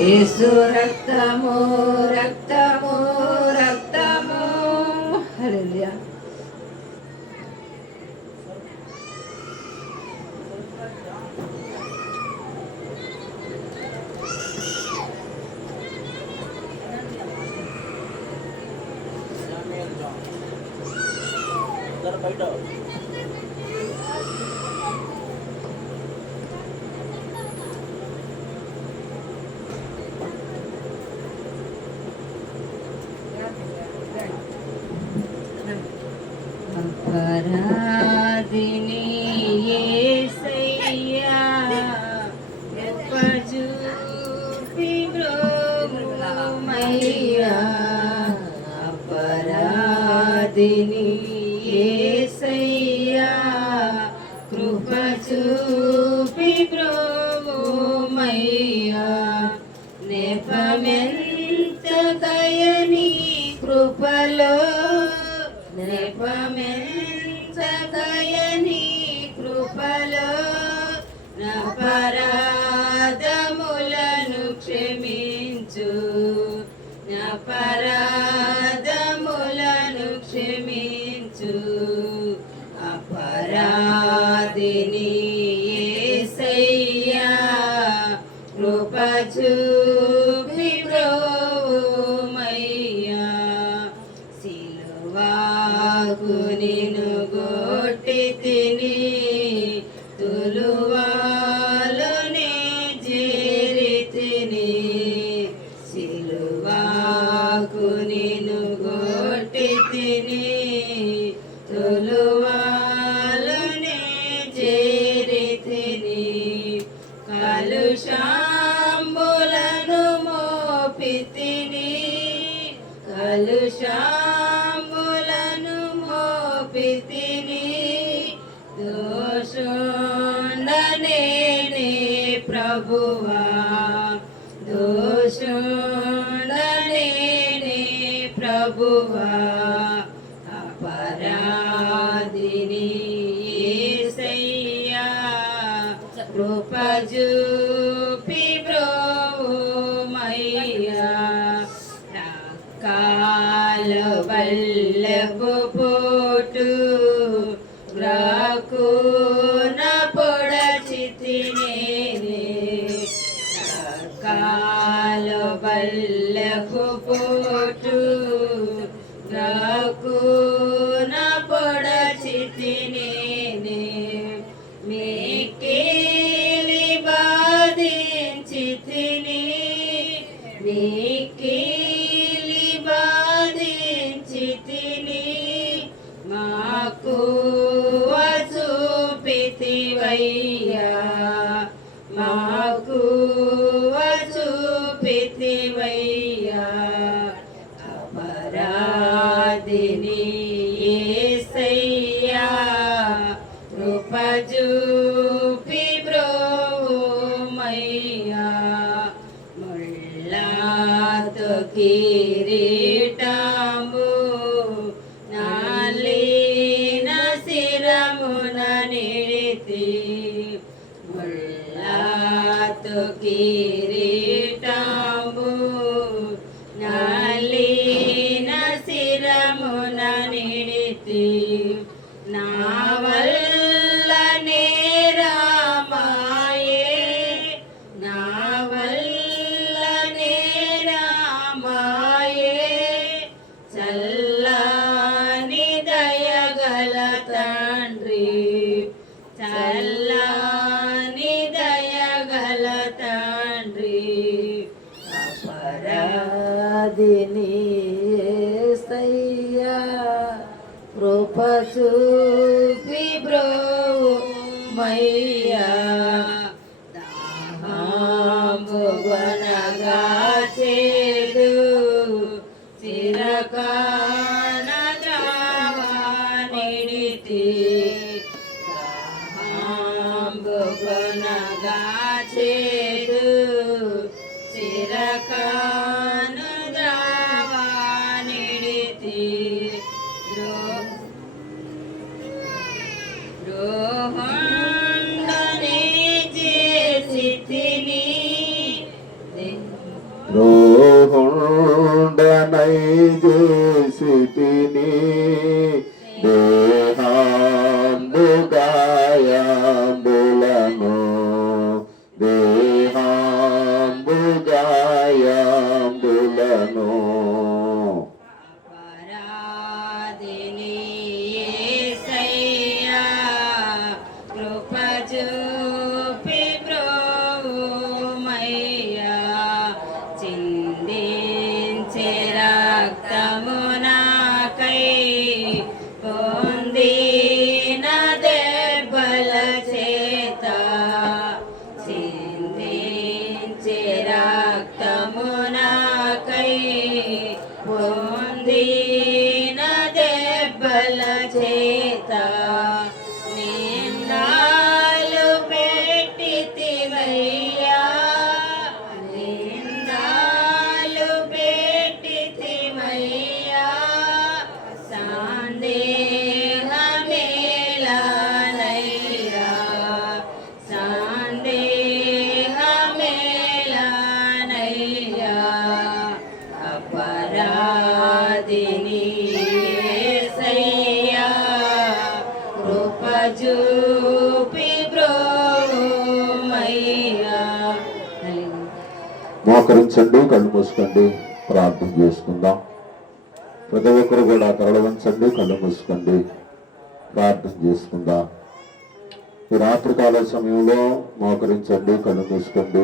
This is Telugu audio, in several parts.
యేసు రక్తము రక్తము రక్తము. హల్లెలూయా. అపరాధిని యేసయ్యా కృపచూపి బ్రోమయ్యా. అపరాధిని యేసయ్యా కృపచూపి బ్రోమయ్యా. నెపమెంత దయని కృపలో నెపమెంత దయని కృపలో నపరాధములను క్షమించు నపరాధములను క్షమించు. అపరాధిని యేసయ్యా కృప చూపి బ్రోమయ్యా. సిలువాకు నిన్ను గొట్టి తిని తులువాలోనే చేరి తిని. సిలువాకు నిన్ను గొట్టి తిని తులువాలోనే చేరి తిని. కలుషాంబులను మోపి తిని కలుషాంబులను మోపి తిని. దోషుండనేనే ప్రభువా దోషుండనేనే ప్రభువా. అపరాధిని యేసయ్యా కృప చూపి బ్రోమయ్యా. కాల బల్లెపు పోటు రాకున పొడచితినే. కాల బల్లెపు పోటు రాకున పొడచితినే. మీకేలి బాధించి తిని మీకేలి బాధించి తిని. మాకు చూపితివయ్యా మాకు చూపితివయ్యా. అపరాధిని యేసయ్యా కృప చూపి బ్రోమయ్యా. ముళ్ళతో కిరీటము నాలిన శిరమున నిడితి. ముళ్ళతో కిరీటము నాలిన శిరమున నిడితి. నా వల్ల నేరమాయే నా వల్ల నేరమాయే. చల్లని దయగల తండ్రి చల్లని దయగల తండ్రి. అపరాధిని యేసయ్యా కృప చూపి బ్రోమయ్యా. దాహంబుగొనగా చేదు చిరకాన ద్రావనిడితి. దాహంబుగొనగా చేదు చిరకాన ద్రావనిడితి. ద్రోహండనే చేసి తిని ద్రోహుండనై చేసితిని దేహాంబు గాయాంబులను దేహాంబు గాయాంబులను అపరాధిని యేసయ్యా కృప చూపి బ్రోవుమయ్యా చిందించే రక్తము నాకై పొందిన దెబ్బల చేత చిందించే రక్తము నాకై పొందిన దెబ్బల చేత నిందాలు పెట్టితివయ్యా నిందాలు పెట్టితివయ్యా సందేహమేలనయ్యా సందేహమేలనయ్యా అపరాధిని యేసయ్యా కృప చూపి బ్రోవుమయ్యా. మోకరించండి, కళ్ళు మూసుకోండి, ప్రార్థన చేసుకుందాం. ప్రతి ఒక్కరు కూడా తరలి వంచండి, కళ్ళు మూసుకోండి, ప్రార్థన చేసుకుందాం. ఈ రాత్రికాల సమయంలో మోకరించండి, కళ్ళు మూసుకోండి,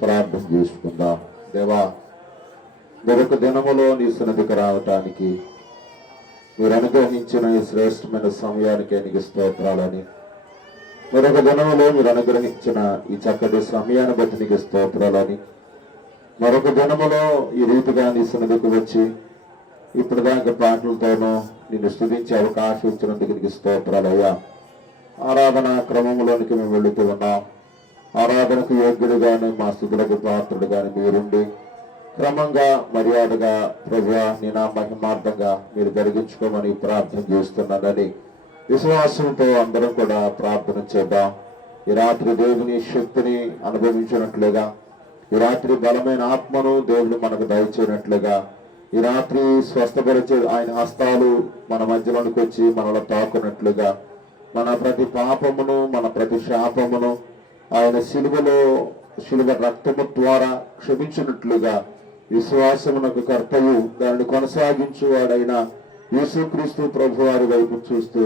ప్రార్థన చేసుకుందాం. దేవా, మరొక దినములో నీ సన్నిధికి రావటానికి మీరు అనుగ్రహించిన ఈ శ్రేష్టమైన సమయానికే నీకు స్తోత్రాలని, మరొక దినములో మీరు అనుగ్రహించిన ఈ చక్కటి సమయాన్ని బట్టి నీకు స్తోత్రాలని, మరొక దినములో ఈ రీతిగా నీ సన్నిధికి వచ్చి ఇప్పుడు దాకా పాటలతోనూ నిన్ను స్తుతించే అవకాశం ఇచ్చినందుకు నీకు స్తోత్రాలయ్యా. ఆరాధన క్రమంలోనికి మేము వెళుతూ ఉన్నాం. ఆరాధనకు యోగ్యుడుగాను మా స్థుతులకు పాత్రుడుగాను మీరుండి క్రమంగా మర్యాదగా ప్రభువా నీ నా మహిమార్థంగా మీరు జరిగించుకోమని ప్రార్థన చేస్తున్నానని విశ్వాసంతో అందరం కూడా ప్రార్థన చేద్దాం. ఈ రాత్రి దేవుని శక్తిని అనుభవించినట్లుగా, ఈ రాత్రి బలమైన ఆత్మను దేవుడు మనకు దయచేయనట్లుగా, ఈ రాత్రి స్వస్థపరిచే ఆయన హస్తాలు మన మధ్యలోనికి వచ్చి మనలో తాకున్నట్లుగా, మన ప్రతి పాపమును మన ప్రతి శాపమును ఆయన శిలువ రక్తము ద్వారా క్షమించినట్లుగా, విశ్వాసమునకు కర్తయు దానిని కొనసాగించువాడైన యేసుక్రీస్తు ప్రభు వారి వైపు చూస్తూ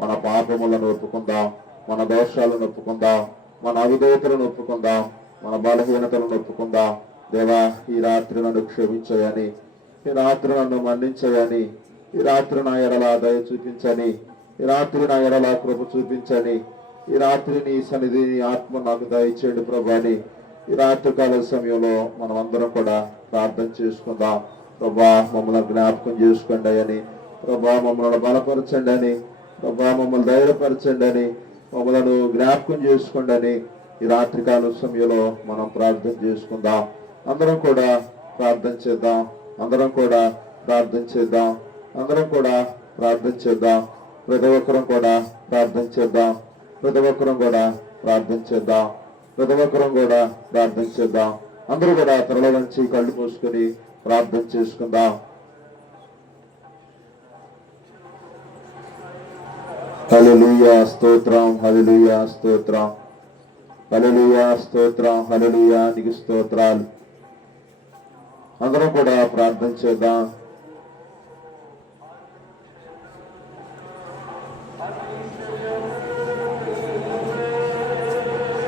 మన పాపములను ఒప్పుకుందాం, మన దోషాలను ఒప్పుకుందాం, మన అవిధేయతలను ఒప్పుకుందాం, మన బలహీనతలను ఒప్పుకుందాం. దేవా, ఈ రాత్రి నన్ను క్షమించయని, ఈ రాత్రి నన్ను మన్నించయని, ఈ రాత్రి నా ఎడలా దయ చూపించని, ఈ రాత్రి నా ఎడలా కృప చూపించని, ఈ రాత్రి నీ సన్నిధి నీ ఆత్మ నాకు దయచేయండి ప్రభు అని ఈ రాత్రి కాల సమయంలో మనం అందరం కూడా ప్రార్థన చేసుకుందాం. ప్రభా, మమ్మల్ని జ్ఞాపకం చేసుకోండి అని, ప్రభా మమ్మల్ని బలపరచండి అని, ప్రభా మమ్మల్ని ధైర్యపరచండి అని, మమ్మల్ని జ్ఞాపకం చేసుకోండి అని ఈ రాత్రికాల సమయంలో మనం ప్రార్థన చేసుకుందాం. అందరం కూడా ప్రార్థన చేద్దాం, అందరం కూడా ప్రార్థన చేద్దాం, అందరం కూడా ప్రార్థన చేద్దాం. ప్రతి ఒక్కరం కూడా ప్రార్థన చేద్దాం, ప్రతి ఒక్కరం కూడా ప్రార్థన చేద్దాం, ప్రతి ఒక్కరం కూడా ప్రార్థన చేద్దాం. అందరూ కూడా త్వరలో నుంచి కళ్ళు మూసుకొని ప్రార్థన చేసుకుందాం. హల్లెలూయా స్తోత్రం, హల్లెలూయా స్తోత్రం, హల్లెలూయా స్తోత్రం, హల్లెలూయా నీకు స్తోత్రాలు. అందరం కూడా ప్రార్థన చేద్దాం.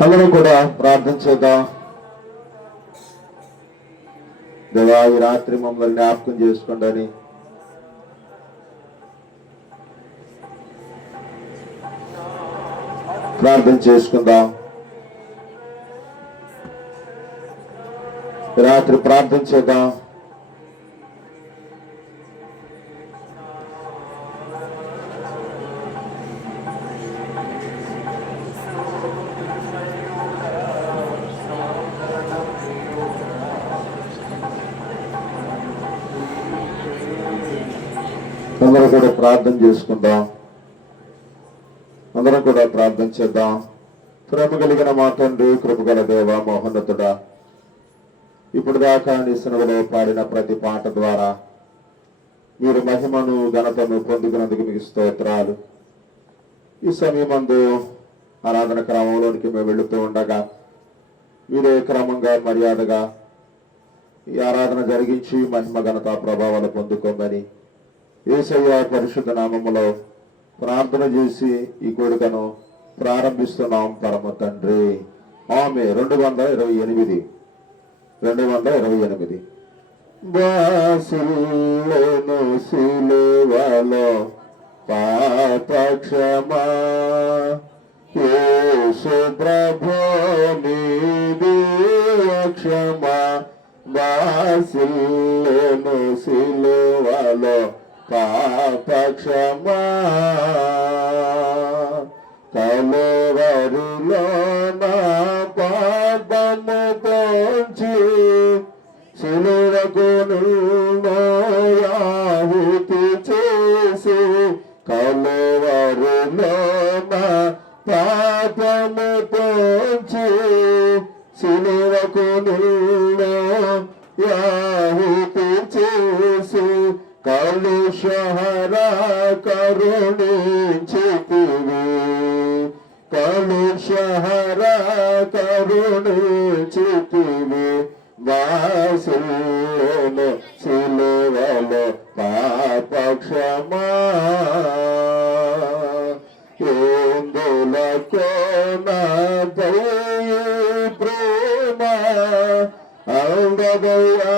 అందరం కూడా ప్రార్థన చేద్దాం. దేవా, ఈ రాత్రి మమ్మల్ని జ్ఞాపకం చేసుకోండి, ప్రార్థన చేసుకుందాం. రాత్రి ప్రార్థన చేద్దాం. అందరూ కూడా ప్రార్థన చేసుకుందాం, అందరం కూడా ప్రార్థన చేద్దాం. ప్రేమ కలిగిన మా తండ్రి, కృపగల దేవ, మహోన్నతుడా, ఇప్పుడు దాకా నీ సన్నిధిలో పాడిన ప్రతి పాట ద్వారా మీరు మహిమను ఘనతను పొందుకున్నందుకు మీకు స్తోత్రాలు. ఈ సమయమందు ఆరాధన క్రమంలోనికి మేము వెళుతూ ఉండగా మీరే క్రమంగా మర్యాదగా ఈ ఆరాధన జరిగించి మహిమ ఘనత ప్రభావాలు పొందుకోమని యేసయ్య పరిశుద్ధ నామములో ప్రార్థన చేసి ఈ కోరికను ప్రారంభిస్తున్నాం పరమ తండ్రి. ఆమె 228 బాసిల్లును సిలువలో పాపక్షమా యేసు ప్రభు నీది క్షమా. బాసిల్లును సిలువలో పాపక్షమా కలువరిలో నా పాపము పోంచి సిలువకు యాహుతి చేసి కలువరిలో నా పాపము పోంచి సిలువకు యాహుతి చేసి కలుషహర కరుణించితివి కలుషహర కరుణించితివి. బాసిల్లును సిలువలో పాపక్షమా ఎందులకో నాపై ప్రేమ అందదయా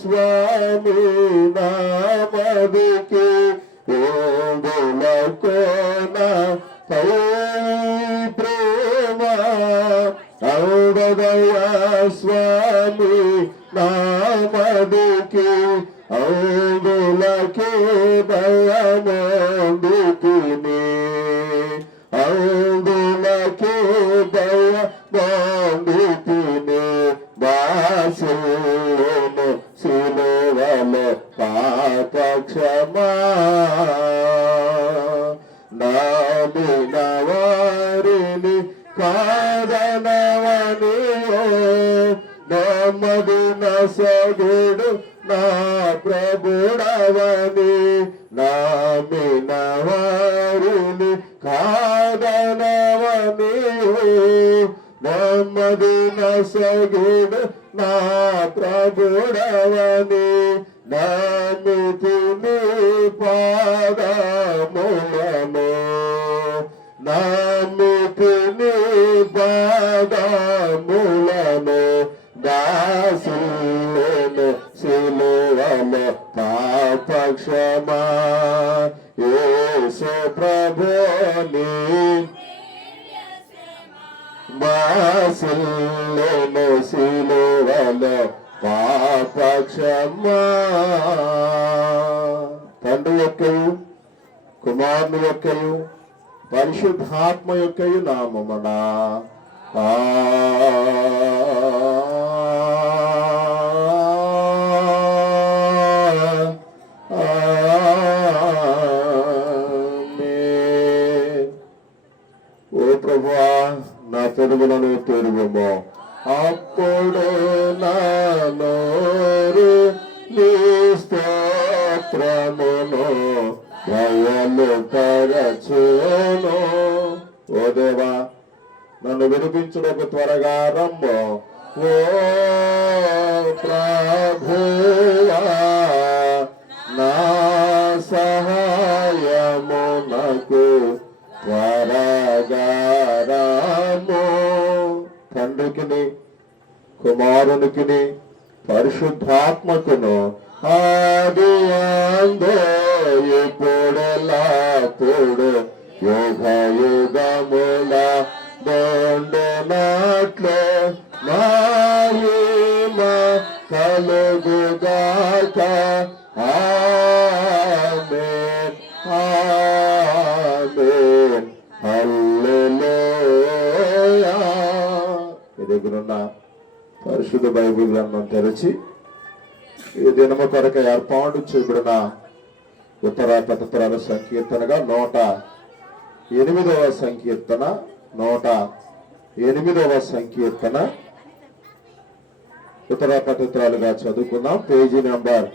స్వామి నామదికి ఎందులకో నాపై ప్రేమ అందదయా స్వామి నామదికి అందులకే దయమందుకుని అందులకే దయమందుకుని. బాసిల్లును సిలువలో పాపక్షమా నామిన వారిని కాదనవనియో నమ్మదిన సగుడు నా ప్రభుడవని నామిన వారిని కాదనవనియో నమ్మదిన సగుడు నా ప్రభుడవని నమ్మితిని పాదములను నమ్మితిని పాదములను. బాసిల్లును సిలువలో పాపక్షమా యేసు ప్రభుని బాసిల్లును సిలువలో పాపక్షమా. తండ్రి యొక్కయు కుమారుని యొక్కయు పరిశుద్ధాత్మ యొక్కయు నామమున ఓ ప్రభువా నా తెలుగులను తెరువుము అప్పుడు నా నోరు నీ స్తోత్రమును బయలు పరచును. ఓ దేవా నన్ను వినిపించుటకు త్వరగా రమ్ము. ఓ ప్రభువా నా సహాయమునకు త్వరగా రమ్ము. తండ్రికిని కుమారునికిని పరిశుద్ధాత్మకును ఆది అందో ఇప్పుడెల్లప్పుడు యుగ యుగముల దొండనాట్లు మహిమ కలుగుగాక. ఆమేన్ ఆమేన్ హల్లెలూయా. మీ దగ్గరున్న పరిశుద్ధ బైబిల్ గ్రంథం తెరచి ఈ దినము కొరకు ఏర్పాటు చేయబడిన ఉత్తర పతత్రాల సంకీర్తనగా 108వ సంకీర్తన 108వ సంకీర్తన ఉత్తర పత్రాలుగా చదువుకుందాం. పేజీ నెంబర్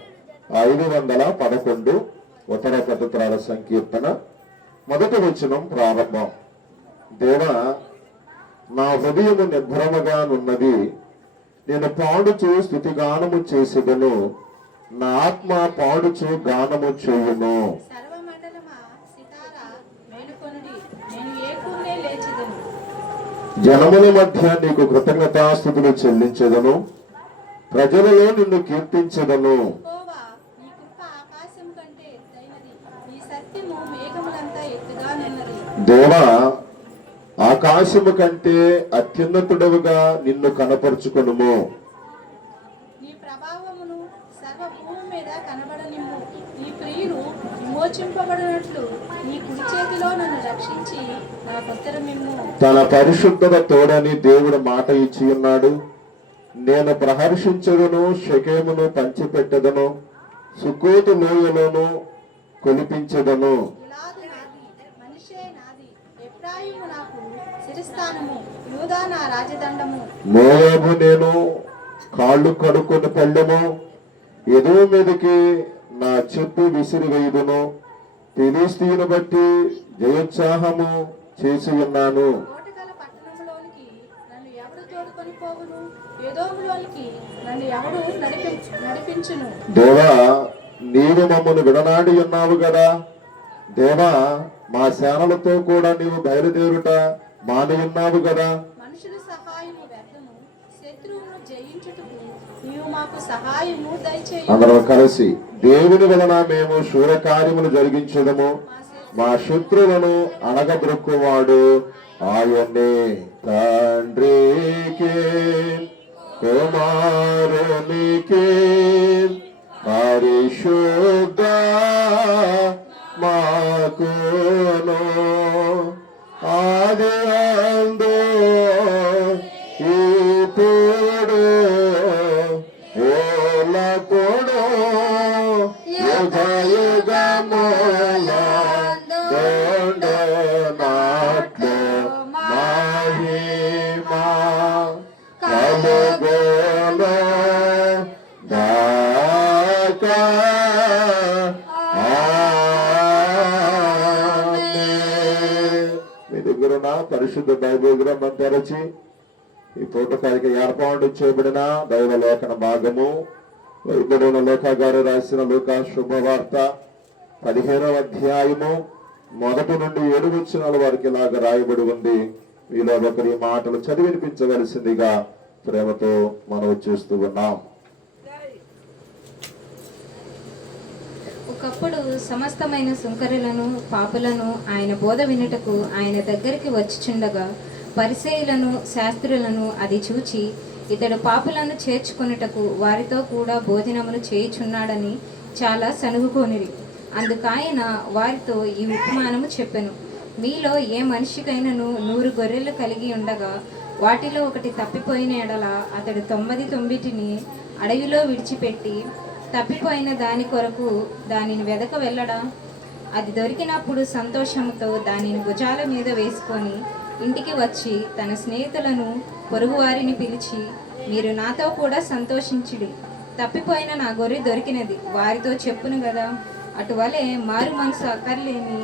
511 ఉత్తర పత్రాల సంకీర్తన మొదటి వచనం ప్రారంభం. దేవా, నా హృదయము నిర్భరముగా నున్నది, నేను పాడుచు స్తుతిగానము చేసేదను, నా ఆత్మ పాడుచు గానము చేయును. సర్వమండలమా సితారా మేలుకొనుడి, నేను ఏకూనే లేచెదను. జనముల మధ్య నీకు కృతజ్ఞతాస్తుతులు చెల్లించెదను, ప్రజలలో నిన్ను కీర్తించెదను. యెహోవా, నీ కృప ఆకాశం కంటే ఎత్తైనది, నీ సత్యము మేఘములంతా ఎత్తుగా నిన్నది. దేవా, ఆకాశము కంటే అత్యున్నతుడవుగా నిన్ను కనపరుచుకొనుము. నీ ప్రభావమును సర్వభూమి మీద కనబడనిమ్ము. నీ ప్రియులు విమోచింపబడినట్లు నీ కుడి చేతిలో నన్ను రక్షించి నా ఉత్తరమిమ్ము. తన పరిశుద్ధత తోడని దేవుడు మాట ఇచ్చి ఉన్నాడు. నేను ప్రహర్షించదును, షెకెమును పంచిపెట్టెదను, సుక్కోతు లోయలోను కొలిపించెదను. గిలాదు నాది, మనిషే నాది, ఎఫ్రాయిము నాకు శిరస్థానము, యూదా నా రాజదండము. మోయాబు నేను కాళ్ళు కడుక్కొని పెళ్ళము, ఎదురు మీదకి నా చెప్పు విసిరివేయుదును. ఫిలిష్తీయుని బట్టి జయోత్సాహము చేసి ఉన్నాను. కోటగల పట్టణంలోనికి నన్ను ఎవడు తోడుకొని పోవును? ఎదోములోనికి నన్ను ఎవడు నడిపించును? దేవా, నీవు మమ్మను విడనాడి ఉన్నావు కదా. దేవా, మా సేనలతో కూడా నీవు బయలుదేరుట మాని ఉన్నావు కదా. మనుషుల సహాయము వ్యర్థము, శత్రువును జయించుటకు నీవు మాకు సహాయము దయచేయు. అందరం కలిసి దేవుని వలన మేము శూరకార్యములు జరిగించదము, మా శత్రువులను అణగద్రొక్కువాడు ఆయనే. తండ్రికి కుమారునికి పరిశుద్ధ మాకును ఆది అందు ఇప్పుడు ఎల్లప్పుడు యుగయుగముల దొండనాట్లు మహిమా కలుగును గాక. ఆమేన్. మీ దగ్గర ఉన్న పరిశుద్ధ బైబిల్ గ్రంథం తెరచి ఈ పూటకానికి ఏర్పాటు చేయబడిన దైవ లేఖన భాగము వైద్యుడైన లేఖ గారు రాసిన లూకా శుభవార్త 15వ అధ్యాయము 1 నుండి 7 వచనాల వరకు ఇలాగ రాయబడి ఉంది. మీలో ఒకరి మాటలు చదివినిపించవలసిందిగా ప్రేమతో మనం చేస్తూ ఉన్నాం. ఒకప్పుడు సమస్తమైన సుంకరులను పాపులను ఆయన బోధ వినుటకు ఆయన దగ్గరికి వచ్చిచుండగా పరిసయ్యులను శాస్త్రులను అది చూచి ఇతడు పాపులను చేర్చుకొనుటకు వారితో కూడా భోజనములు చేయుచున్నాడని చాలా సనుగుకొనిరి. అందుకాయన వారితో ఈ ఉపమానము చెప్పెను. మీలో ఏ మనిషికైనను 100 గొర్రెలు కలిగి ఉండగా వాటిలో ఒకటి తప్పిపోయిన ఎడల అతడు 99ని అడవిలో విడిచిపెట్టి తప్పిపోయిన దాని కొరకు దానిని వెదక వెళ్ళడా? అది దొరికినప్పుడు సంతోషంతో దానిని భుజాల మీద వేసుకొని ఇంటికి వచ్చి తన స్నేహితులను పొరుగువారిని పిలిచి, మీరు నాతో కూడా సంతోషించుడి, తప్పిపోయిన నా గొర్రె దొరికినది వారితో చెప్పును కదా. అటువలే మారు మనసు అక్కర్లేని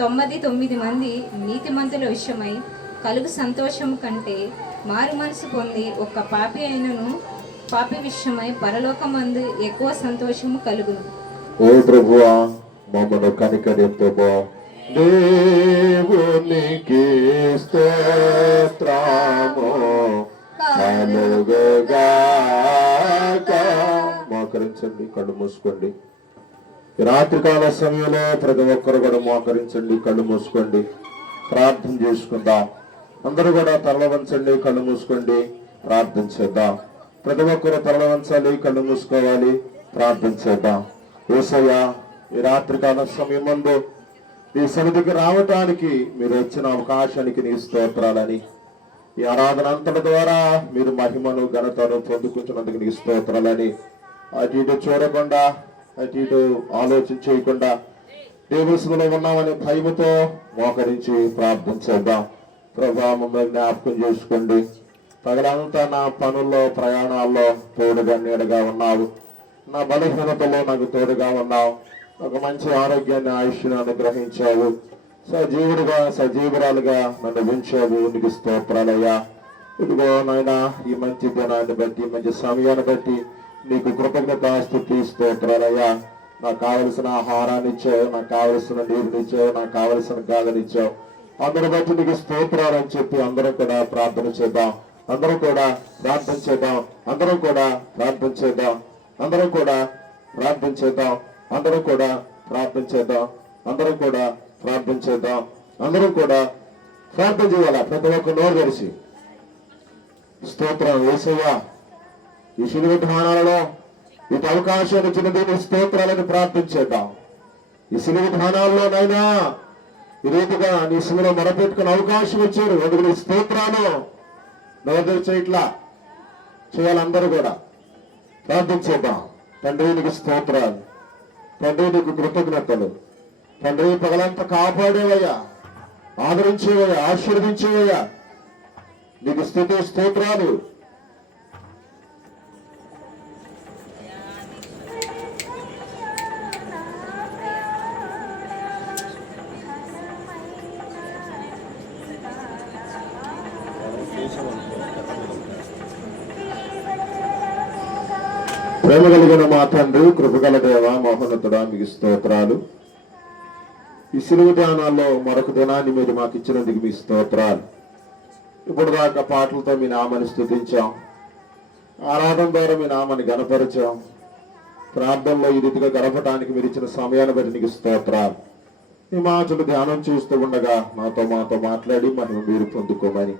99 మంది నీతిమంతుల విషయమై కలుగు సంతోషం కంటే మారు మనసు పొంది ఒక్క పాపి విషయమై పరలోకమందు ఎక్కువ సంతోషము కలుగును. ఓ ప్రభువా, మమ్మను కనికరింపబో. దేవునికి స్తోత్రము కలుగుగాక. మోకరించండి, కళ్ళు మూసుకోండి. రాత్రికాల సమయంలో ప్రతి ఒక్కరు కూడా మోకరించండి, కళ్ళు మూసుకోండి, ప్రార్థన చేసుకుందాం. అందరూ కూడా తల వంచండి, కళ్ళు మూసుకోండి, ప్రార్థన చేద్దాం. ప్రతి ఒక్కరు తల వంచాలి, కళ్ళు మూసుకోవాలి, ప్రార్థన చేద్దాం. యేసయ్యా, ఈ రాత్రికాల సమయం ముందు ఈ సన్నిధికి రావటానికి మీరు వచ్చిన అవకాశానికి నీ స్తోత్రాలని, ఈ ఆరాధన అంతటి ద్వారా మీరు మహిమను ఘనతను పొందుకుంటున్నందుకు నీ స్తోత్రాలని, అటు ఇటు చూడకుండా అటు ఇటు ఆలోచన చేయకుండా దేవుసులో ఉన్నామనే భయముతో మోకరించి ప్రార్థన చేద్దాం. ప్రభా, మమ్మల్ని జ్ఞాపకం చేసుకోండి. పగలంతా నా పనుల్లో ప్రయాణాల్లో తోడుగా నీడగా ఉన్నావు. నా బలహీనతలో నాకు తోడుగా ఉన్నావు. ఒక మంచి ఆరోగ్యాన్ని ఆయుష్ను అనుగ్రహించావు. సజీవుడిగా సజీవురాలుగా నన్ను ఉంచావు. నీకు స్తోత్రాలయ్యా. ఇదిగో నాయన, ఈ మంచి దినాన్ని బట్టి మంచి సమయాన్ని బట్టి నీకు కృతజ్ఞతాస్తుతి స్తోత్రాలయ్యా. నాకు కావలసిన ఆహారాన్ని ఇచ్చావు, నాకు కావలసిన నీరునిచ్చావు, నాకు కావలసిన గాలినిచ్చావు. అందరి బట్టి నీకు స్తోత్రాలని చెప్పి అందరం కూడా ప్రార్థన చేద్దాం. అందరం కూడా ప్రార్థన చేద్దాం. అందరం కూడా ప్రార్థన చేద్దాం. అందరం కూడా ప్రార్థన చేద్దాం. అందరం కూడా ప్రార్థన చేద్దాం. అందరం కూడా ప్రార్థన చేద్దాం. అందరం కూడా ప్రార్థన చేయాలా? ప్రతి ఒక్క నోరు తెరిచి స్తోత్రం యేసయ్యా, ఈ శిలువ ధ్యానాలలో ఇటు అవకాశాన్ని ఇచ్చిన దీని స్తోత్రాలను ప్రార్థన చేద్దాం. ఈ శిలువ ధ్యానాల్లోనైనా ఈ రీతిగా నీ శిలువలో మొరపెట్టుకునే అవకాశం ఇచ్చారు. అందుకు నీ స్తోత్రాలు నోరు ఇట్లా చేయాలి. అందరూ కూడా ప్రార్థన చేద్దాం. తండ్రి నీకు స్తోత్రాలు, తండ్రి నీకు కృతజ్ఞతలు. తండ్రి పగలంతా కాపాడేవయ్యా, ఆదరించేవయ్యా, ఆశీర్వదించేవయ్యా. నీకు స్తుతి స్తోత్రాలు. ప్రేమ కలిగిన మా తండ్రి, కృపగల దేవ, మహోన్నతుడా, మీకు స్తోత్రాలు. ఈ సిలువ ధ్యానాల్లో మరొక దినాన్ని మీరు మాకు ఇచ్చినందుకు మీ స్తోత్రాలు. ఇప్పుడు దాకా పాటలతో మీ నామాన్ని స్తుతించాం, ఆరాధన ద్వారా మీ నామాన్ని గణపరిచాం. ప్రార్థనలో ఈ రీతిగా గడపడానికి మీరు ఇచ్చిన సమయాన్ని బట్టి నీకు స్తోత్రాలు. ఈ మాటలు ధ్యానం చేస్తూ ఉండగా మాతో మాట్లాడి మనం మీరు పొందుకోమని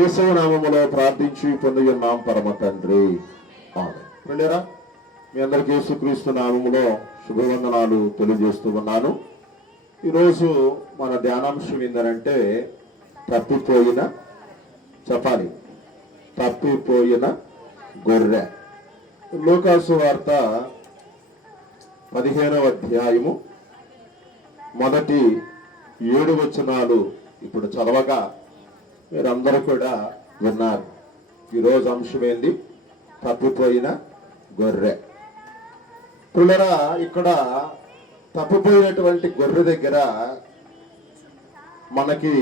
యేసు నామములో ప్రార్థించి పొంది ఉన్నాం పరమ తండ్రి. వెళ్ళారా? మీ అందరికి యేసుక్రీస్తు నామములో శుభవందనాలు తెలియజేస్తూ ఉన్నాను. ఈరోజు మన ధ్యానాంశం ఏంటంటే తప్పిపోయిన, చెప్పాలి, తప్పిపోయిన గొర్రె. లూకాసు వార్త 15వ అధ్యాయము మొదటి 7 వచనాలు ఇప్పుడు చదవగా మీరందరూ కూడా విన్నారు. ఈరోజు అంశం ఏంది? తప్పిపోయిన గొర్రె. పిల్లరా, ఇక్కడ తప్పిపోయినటువంటి గొర్రె దగ్గర మనకి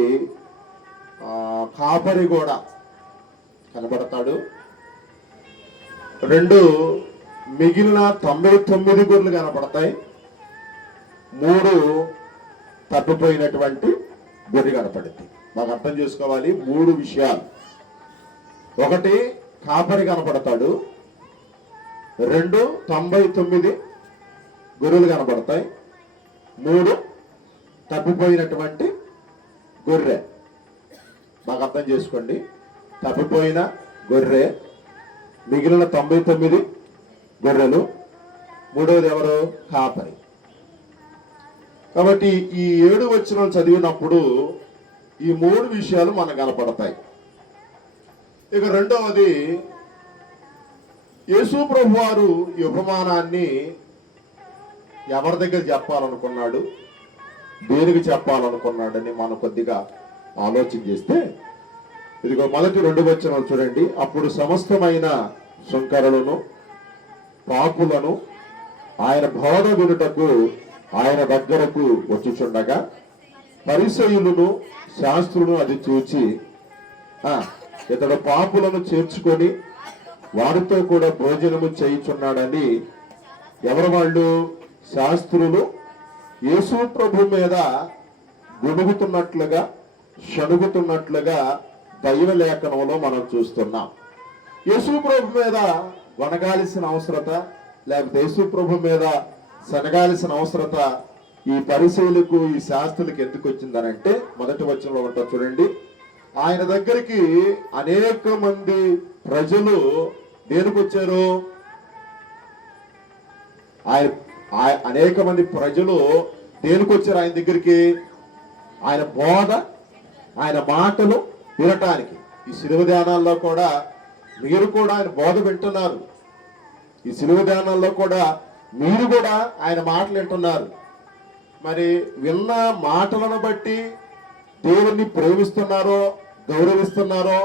కాపరి కూడా కనబడతాడు. 2 మిగిలిన 99 గొర్రెలు కనపడతాయి. 3 తప్పిపోయినటువంటి గొర్రె కనపడుతుంది. మాకు అర్థం చేసుకోవాలి 3 విషయాలు. 1 కాపరి కనపడతాడు. 2 99 గొర్రెలు కనపడతాయి. 3 తప్పిపోయినటువంటి గొర్రె. బాగా అర్థం చేసుకోండి. తప్పిపోయిన గొర్రె, మిగిలిన 99 గొర్రెలు, 3వది ఎవరు? కాపరి. కాబట్టి ఈ 7 వచనం చదివినప్పుడు ఈ 3 విషయాలు మనకు కనపడతాయి. ఇక రెండవది, యేసు ప్రభు వారు ఈ ఉపమానాన్ని ఎవరి దగ్గర చెప్పాలనుకున్నాడు, దేనికి చెప్పాలనుకున్నాడని మనం కొద్దిగా ఆలోచన చేస్తే, ఇదిగో మొదటి 2 వచనాలు చూడండి. అప్పుడు సమస్తమైన సుంకరులను పాపులను ఆయన బోధ వినుటకు ఆయన దగ్గరకు వచ్చుచుండగా పరిసయ్యులను శాస్త్రులను అది చూచి ఇతడు పాపులను చేర్చుకొని వారితో కూడా భోజనము చేయుచున్నాడని, ఎవరు వాళ్ళు? శాస్త్రులు యేసు ప్రభు మీద గుణుగుతున్నట్లుగా, శనుగుతున్నట్లుగా దైవ లేఖనంలో మనం చూస్తున్నాం. యేసు ప్రభు మీద వనగాల్సిన అవసరత, లేకపోతే యేసు ప్రభు మీద శనగాల్సిన అవసరత ఈ పరిశీలకు, ఈ శాస్త్రులకు ఎందుకు వచ్చిందనంటే, మొదటి వచనంలో ఉంటా చూడండి. ఆయన దగ్గరికి అనేక మంది ప్రజలు దేనికి వచ్చారు? అనేక మంది ప్రజలు దేనికి వచ్చారు ఆయన దగ్గరికి? ఆయన బోధ, ఆయన మాటలు వినటానికి. ఈ శిలువ ధ్యానాల్లో కూడా మీరు కూడా ఆయన బోధ వింటున్నారు. ఈ శిలువ ధ్యానాల్లో కూడా మీరు కూడా ఆయన మాటలు వింటున్నారు. మరి విన్న మాటలను బట్టి దేవుణ్ణి ప్రేమిస్తున్నారో, గౌరవిస్తున్నారో,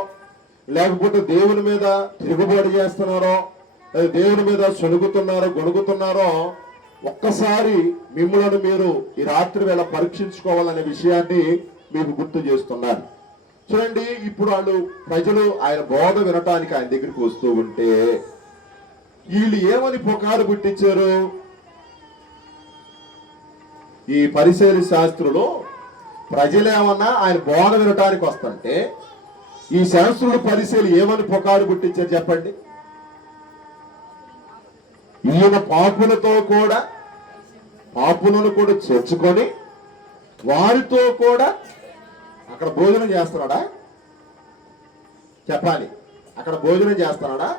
లేకపోతే దేవుని మీద తిరుగుబాటు చేస్తున్నారో, లేదా దేవుని మీద సొలుగుతున్నారో గొణుగుతున్నారో, ఒక్కసారి మిమ్మల్ని మీరు ఈ రాత్రి వేళ పరీక్షించుకోవాలనే విషయాన్ని మీకు గుర్తు చేస్తున్నారు. చూడండి, ఇప్పుడు వాళ్ళు ప్రజలు ఆయన బోధ వినటానికి ఆయన దగ్గరికి వస్తూ ఉంటే వీళ్ళు ఏమని పుకారు పుట్టించారు? ఈ పరిశీలి శాస్త్రులు ప్రజలేమన్నా ఆయన బోధ వినటానికి వస్తుంటే ఈ శాస్త్రులు పరిశీలి ఏమని పుకారు పుట్టించారు చెప్పండి? ఈయన పాపులను కూడా చేర్చుకొని వారితో కూడా అక్కడ భోజనం చేస్తున్నాడా? చెప్పాలి, అక్కడ భోజనం చేస్తున్నాడా?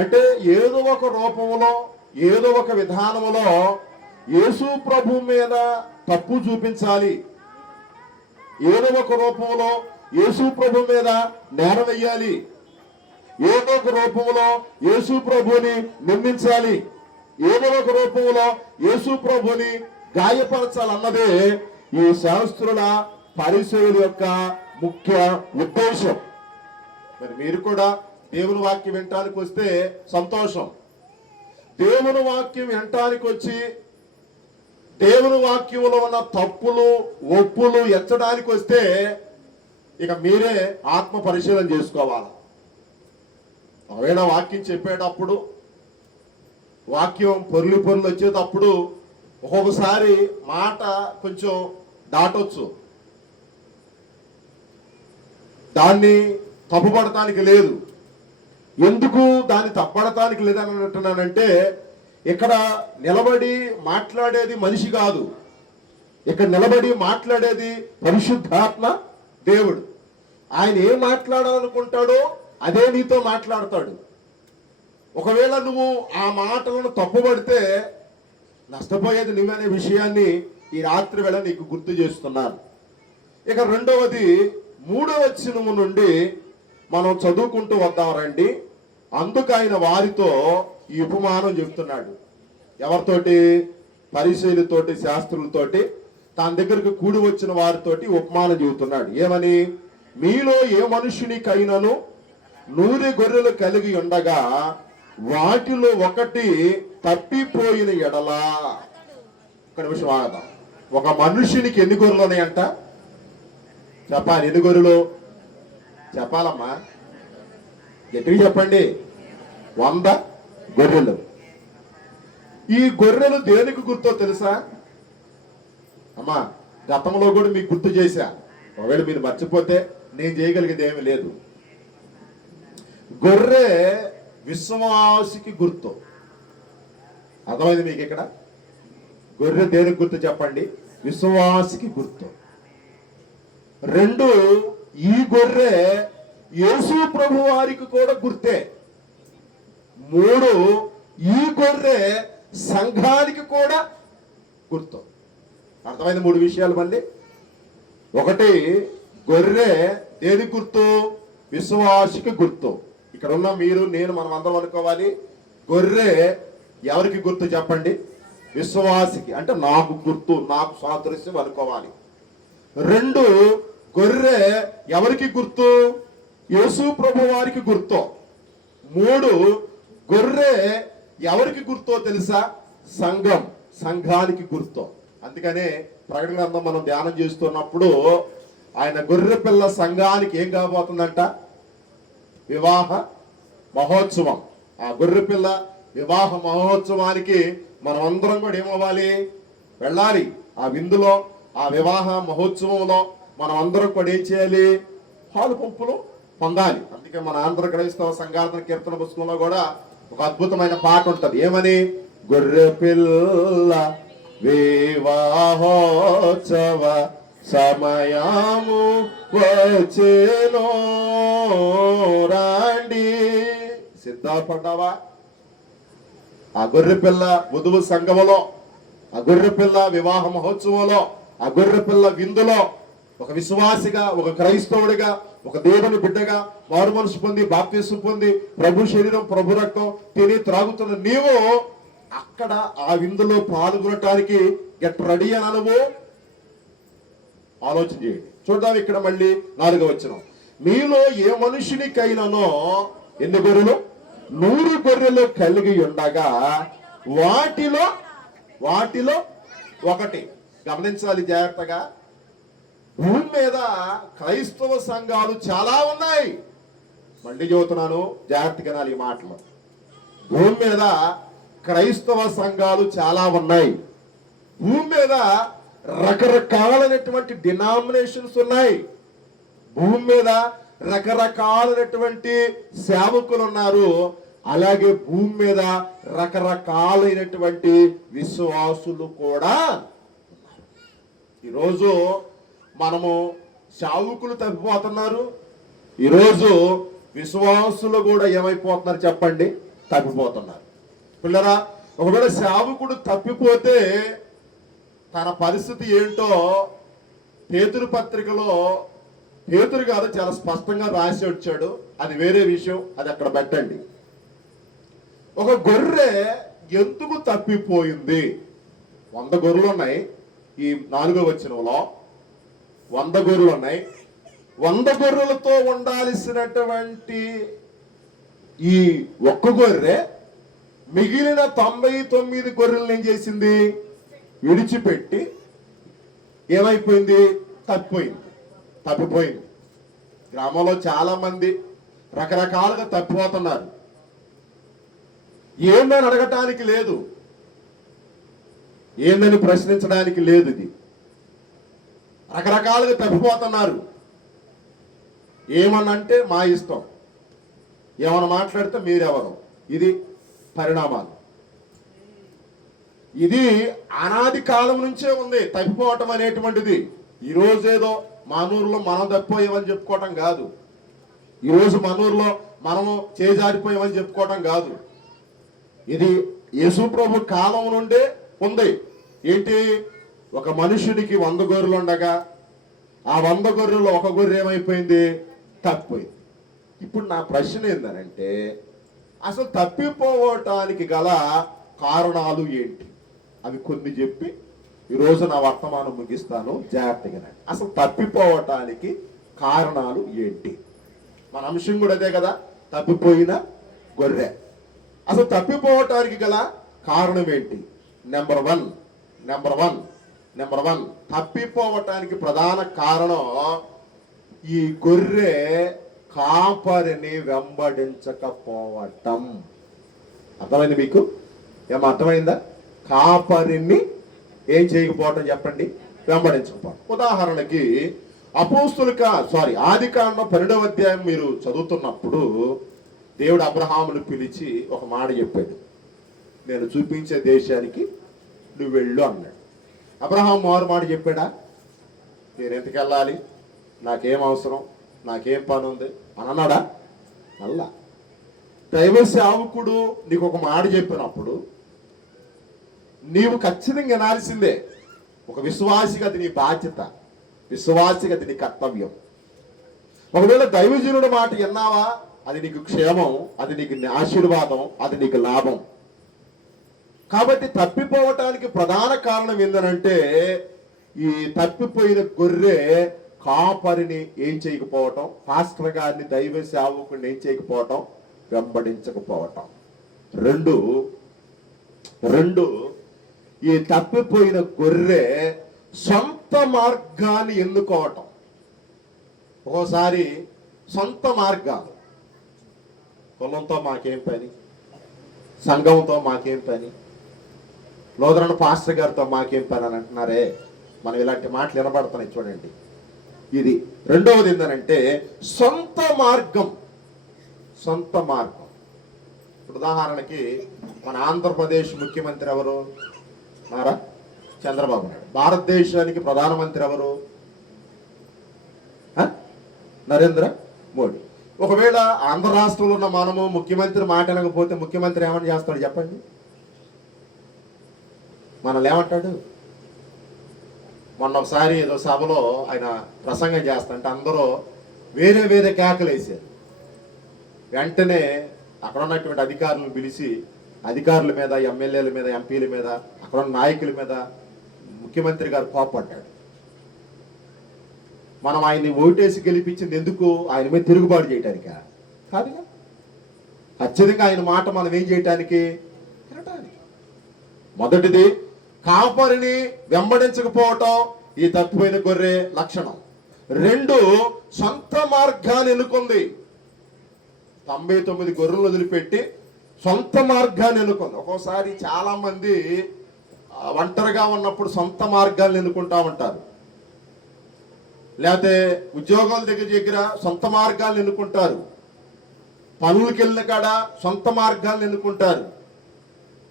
అంటే ఏదో ఒక రూపంలో, ఏదో ఒక విధానములో యేసు ప్రభు మీద తప్పు చూపించాలి, ఏదో ఒక రూపంలో యేసు ప్రభు మీద నేరం వెయ్యాలి, ఏదో ఒక రూపంలో యేసు ప్రభుని నిందించాలి, ఏదో ఒక రూపంలో యేసు ప్రభుని గాయపరచాలన్నదే ఈ శాస్త్రుల పరిశీలన యొక్క ముఖ్య ఉద్దేశం. మరి మీరు కూడా దేవుని వాక్యం వినటానికి వస్తే సంతోషం. దేవుని వాక్యం వినటానికి వచ్చి దేవుని వాక్యంలో ఉన్న తప్పులు ఒప్పులు ఎచ్చడానికి వస్తే ఇక మీరే ఆత్మ పరిశీలన చేసుకోవాలి. ఒకవేళ వాక్యం చెప్పేటప్పుడు, వాక్యం పొర్లు వచ్చేటప్పుడు ఒక్కొక్కసారి మాట కొంచెం దాటొచ్చు, దాన్ని తప్పుపడటానికి లేదు. ఎందుకు దాన్ని తప్పడటానికి లేదని అంటున్నానంటే, ఇక్కడ నిలబడి మాట్లాడేది మనిషి కాదు, ఇక్కడ నిలబడి మాట్లాడేది పరిశుద్ధాత్మ దేవుడు. ఆయన ఏం మాట్లాడాలనుకుంటాడో అదే నీతో మాట్లాడతాడు. ఒకవేళ నువ్వు ఆ మాటలను తప్పుపడితే నష్టపోయేది నువ్వనే విషయాన్ని ఈ రాత్రి వేళ నీకు గుర్తు చేస్తున్నాను. ఇక రెండవది 3వ వచనము నుండి మనం చదువుకుంటూ వద్దాం రండి. అందుకు ఆయన వారితో ఈ ఉపమానం చెప్తున్నాడు. ఎవరితోటి? పరిశీలతోటి, శాస్త్రులతోటి, తన దగ్గరకు కూడి వచ్చిన వారితోటి ఉపమానం చెబుతున్నాడు. ఏమని? మీలో ఏ మనుషునికైనను 100 గొర్రెలు కలిగి ఉండగా వాటిలో ఒకటి తప్పిపోయిన ఎడలా. ఒక నిమిషం ఆగదాం. ఒక మనుషునికి ఎన్ని గొర్రెలు ఉన్నాయంట చెప్పాలి? ఎన్ని గొర్రెలు చెప్పాలమ్మా? గట్టిగా చెప్పండి. 100 గొర్రెలు. ఈ గొర్రెలు దేనికి గుర్తో తెలుసా అమ్మా? గతంలో కూడా మీకు గుర్తు చేశా, ఒకవేళ మీరు మర్చిపోతే నేను చేయగలిగేది ఏమీ లేదు. గొర్రె విశ్వాసికి గుర్తు. అర్థమైంది మీకు? ఇక్కడ గొర్రె దేనికి గుర్తు చెప్పండి? విశ్వాసికి గుర్తు. 2, ఈ గొర్రె యేసు ప్రభు వారికి కూడా గుర్తే. 3, ఈ గొర్రె సంఘానికి కూడా గుర్తు. అర్థమైంది? 3 విషయాలు మళ్ళీ. 1, గొర్రె దేనికి గుర్తు? విశ్వాసికి గుర్తు. ఇక్కడ ఉన్న మీరు, నేను, మనం అందరం అనుకోవాలి, గొర్రె ఎవరికి గుర్తు చెప్పండి? విశ్వాసికి. అంటే నాకు గుర్తు, నాకు సాదృశ్యం అనుకోవాలి. 2, గొర్రె ఎవరికి గుర్తు? యేసు ప్రభు వారికి గుర్తు. 3, గొర్రె ఎవరికి గుర్తో తెలుసా? సంఘం, సంఘానికి గుర్తు. అందుకనే ప్రకటన గ్రంథం మనం ధ్యానం చేస్తున్నప్పుడు ఆయన గొర్రె పిల్ల సంఘానికి ఏం కాబోతుందంట? వివాహ మహోత్సవం. ఆ గొర్రె పిల్ల వివాహ మహోత్సవానికి మనం అందరం కూడా ఏమవ్వాలి? వెళ్ళాలి. ఆ విందులో, ఆ వివాహ మహోత్సవంలో మనం అందరం కూడా ఏం చేయాలి? పాలు పంపులు పొందాలి. అందుకే మన ఆంధ్ర క్రైస్తవ సంఘార్థన కీర్తన పుస్తకంలో కూడా ఒక అద్భుతమైన పాట ఉంటది. ఏమని? గొర్రె పిల్ల వివాహోత్సవ సమయము వచ్చేనో రాండి. సిద్ధపడ్డావా? ఆ గొర్రె పిల్ల వధువు సంఘములో, ఆ గొర్రె పిల్ల వివాహ మహోత్సవంలో, ఆ గొర్రె పిల్ల విందులో ఒక విశ్వాసిగా, ఒక క్రైస్తవుడిగా, ఒక దేవుని బిడ్డగా మారు మనసు పొంది, బాప్తిసం పొంది, ప్రభు శరీరం, ప్రభు రక్తం తిని త్రాగుతున్న నీవు అక్కడ ఆ విందులో పాల్గొనటానికి గెట్ రెడీ అని అనువు ఆలోచన చేయండి. చూద్దాం ఇక్కడ మళ్ళీ 4వ వచనం. మీలో ఏ మనుషునికైనానో ఎన్ని గొర్రెలు? 100 గొర్రెలు కలిగి ఉండగా వాటిలో ఒకటి. గమనించాలి జాగ్రత్తగా. భూమి మీద క్రైస్తవ సంఘాలు చాలా ఉన్నాయి. మళ్ళీ చెబుతున్నాను, జాగ్రత్తగా వినాలి ఈ మాటలు. భూమి మీద క్రైస్తవ సంఘాలు చాలా ఉన్నాయి. భూమి మీద రకరకాలైనటువంటి డినామినేషన్స్ ఉన్నాయి. భూమి మీద రకరకాలైనటువంటి సేవకులు ఉన్నారు. అలాగే భూమి మీద రకరకాలైనటువంటి విశ్వాసులు కూడా ఉన్నారు. ఈరోజు మనము సేవకులు తప్పిపోతున్నారు. ఈరోజు విశ్వాసులు కూడా ఏమైపోతున్నారు చెప్పండి? తప్పిపోతున్నారు. పిల్లరా, ఒకవేళ సేవకుడు తప్పిపోతే తన పరిస్థితి ఏంటో పేతురు పత్రికలో పేతురు గారు చాలా స్పష్టంగా రాసి వచ్చాడు. అది వేరే విషయం, అది అక్కడ పెట్టండి. ఒక గొర్రె ఎందుకు తప్పిపోయింది? 100 గొర్రెలు ఉన్నాయి. ఈ 4వ వచనంలో 100 గొర్రెలు ఉన్నాయి. 100 గొర్రెలతో ఉండాల్సినటువంటి ఈ ఒక్క గొర్రె మిగిలిన 99 గొర్రెలను ఏం చేసింది? విడిచిపెట్టి ఏమైపోయింది? తప్పిపోయింది. గ్రామంలో చాలా మంది రకరకాలుగా తప్పిపోతున్నారు. ఏందని అడగటానికి లేదు, ఏందని ప్రశ్నించడానికి లేదు. ఇది రకరకాలుగా తప్పిపోతున్నారు. ఏమన్నంటే మా ఇష్టం, ఏమన్నా మాట్లాడితే మీరెవరు. ఇది పరిణామాలు. ఇది అనాది కాలం నుంచే ఉంది తప్పిపోవటం అనేటువంటిది. ఈరోజేదో మనూరులో మనం తప్పిపోయామని చెప్పుకోవటం కాదు. ఈరోజు మనూరులో మనము చేజారిపోయామని చెప్పుకోవటం కాదు. ఇది యేసు ప్రభు కాలం నుండే ఉంది. ఏంటి? ఒక మనుషునికి 100 గొర్రెలు ఉండగా ఆ 100 గొర్రెల్లో ఒక గొర్రె ఏమైపోయింది? తప్పిపోయింది. ఇప్పుడు నా ప్రశ్న ఏంటంటే, అసలు తప్పిపోవటానికి గల కారణాలు ఏంటి? అవి కొన్ని చెప్పి ఈరోజు నా వర్తమానం ముగిస్తాను. జాగ్రత్తగా. అసలు తప్పిపోవటానికి కారణాలు ఏంటి? మన అంశం కూడా అదే కదా, తప్పిపోయిన గొర్రె. అసలు తప్పిపోవటానికి గల కారణం ఏంటి? నెంబర్ వన్ తప్పిపోవటానికి ప్రధాన కారణం ఈ గొర్రె కాపరిని వెంబడించకపోవటం. అర్థమైంది మీకు? అర్థమైందా? కాపరిని ఏం చేయకపోవటం చెప్పండి? వెంబడించకపోవటం. ఉదాహరణకి ఆదికాండం 12వ అధ్యాయం మీరు చదువుతున్నప్పుడు దేవుడు అబ్రహామును పిలిచి ఒక మాట చెప్పాడు. నేను చూపించే దేశానికి నువ్వు వెళ్ళు అన్నాడు. అబ్రహాం మారు మాట చెప్పాడా? నేను ఎందుకు వెళ్ళాలి, నాకేం అవసరం, నాకేం పని ఉంది అని అన్నాడా? అల్లా. దైవ సేవకుడు నీకు ఒక మాట చెప్పినప్పుడు నీవు ఖచ్చితంగా వినాల్సిందే. ఒక విశ్వాసిగా అది నీ బాధ్యత, విశ్వాసిగా అది నీ కర్తవ్యం. ఒకవేళ దైవజనుడి మాట విన్నావా, అది నీకు క్షేమం, అది నీకు ఆశీర్వాదం, అది నీకు లాభం. కాబట్టి తప్పిపోవటానికి ప్రధాన కారణం ఏంటంటే, ఈ తప్పిపోయిన గొర్రె కాపరిని ఏం చేయకపోవటం, పాస్టర్ గారిని, దైవ సేవకుడిని ఏం చేయకపోవటం, వెంబడించకపోవటం. రెండు ఈ తప్పిపోయిన గొర్రె సొంత మార్గాన్ని ఎన్నుకోవటం. ఒక్కోసారి సొంత మార్గాలు, కులంతో మాకేం పని, సంఘంతో మాకేం పని, లోదరణ పాస్టర్ గారితో మాకేం పని అని అంటున్నారే. మనం ఇలాంటి మాటలు వినబడుతున్నాయి చూడండి. ఇది రెండవది ఏంటంటే సొంత మార్గం. ఉదాహరణకి మన ఆంధ్రప్రదేశ్ ముఖ్యమంత్రి ఎవరు? నారా చంద్రబాబు నాయుడు. భారతదేశానికి ప్రధానమంత్రి ఎవరు? నరేంద్ర మోడీ. ఒకవేళ ఆంధ్ర రాష్ట్రంలో ఉన్న మనము ముఖ్యమంత్రి మాట వినకపోతే ముఖ్యమంత్రి ఏమని చేస్తాడు చెప్పండి? మనల్ని ఏమంటాడు? మొన్న ఒకసారి ఏదో సభలో ఆయన ప్రసంగం చేస్తుంటే అందరూ వేరే వేరే కేకలు వేసారు. వెంటనే అక్కడ ఉన్నటువంటి అధికారులను పిలిచి అధికారుల మీద, ఎమ్మెల్యేల మీద, ఎంపీల మీద, అక్కడ ఉన్న నాయకుల మీద ముఖ్యమంత్రి గారు కోపడ్డాడు. మనం ఆయన్ని ఓటేసి గెలిపించింది ఎందుకు? ఆయన మీద తిరుగుబాటు చేయటానికా? కాదుగా. ఖచ్చితంగా ఆయన మాట మనం ఏం చేయటానికి? వినటానికి. మొదటిది, కాపరిని వెంబడించకపోవటం ఈ తప్పిపోయిన గొర్రె లక్షణం. 2, సొంత మార్గాన్ని ఎన్నుకుంది. 99 గొర్రెలు వదిలిపెట్టి సొంత మార్గాన్ని ఎన్నుకుంది. ఒక్కోసారి చాలా మంది ఒంటరిగా ఉన్నప్పుడు సొంత మార్గాలను ఎన్నుకుంటా ఉంటారు. లేకపోతే ఉద్యోగాల దగ్గర సొంత మార్గాలను ఎన్నుకుంటారు. పనులకు వెళ్ళిన కాడ సొంత మార్గాలను ఎన్నుకుంటారు.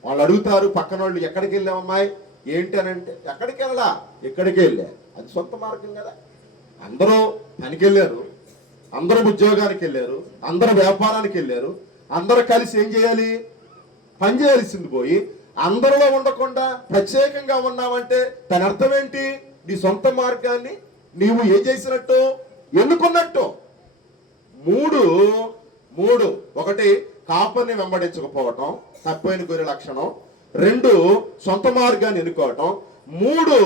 వాళ్ళు అడుగుతారు పక్కన వాళ్ళు, ఎక్కడికి వెళ్ళావు అమ్మాయి, ఏంటి అని అంటే, ఎక్కడికి వెళ్ళా, ఎక్కడికి వెళ్ళా, అది సొంత మార్గం కదా. అందరూ పనికి వెళ్ళారు, అందరూ ఉద్యోగానికి వెళ్ళారు, అందరూ వ్యాపారానికి వెళ్ళారు, అందరూ కలిసి ఏం చేయాలి? పని చేయాల్సింది పోయి అందరిలో ఉండకుండా ప్రత్యేకంగా ఉన్నామంటే దాని అర్థం ఏంటి? నీ సొంత మార్గాన్ని నీవు ఏం చేసినట్టు? ఎన్నుకున్నట్టు. 3, 1 కాపరిని వెంబడించకపోవటం తప్పైన గొర్రె లక్షణం. 2, సొంత మార్గాన్ని ఎన్నుకోవటం. 3,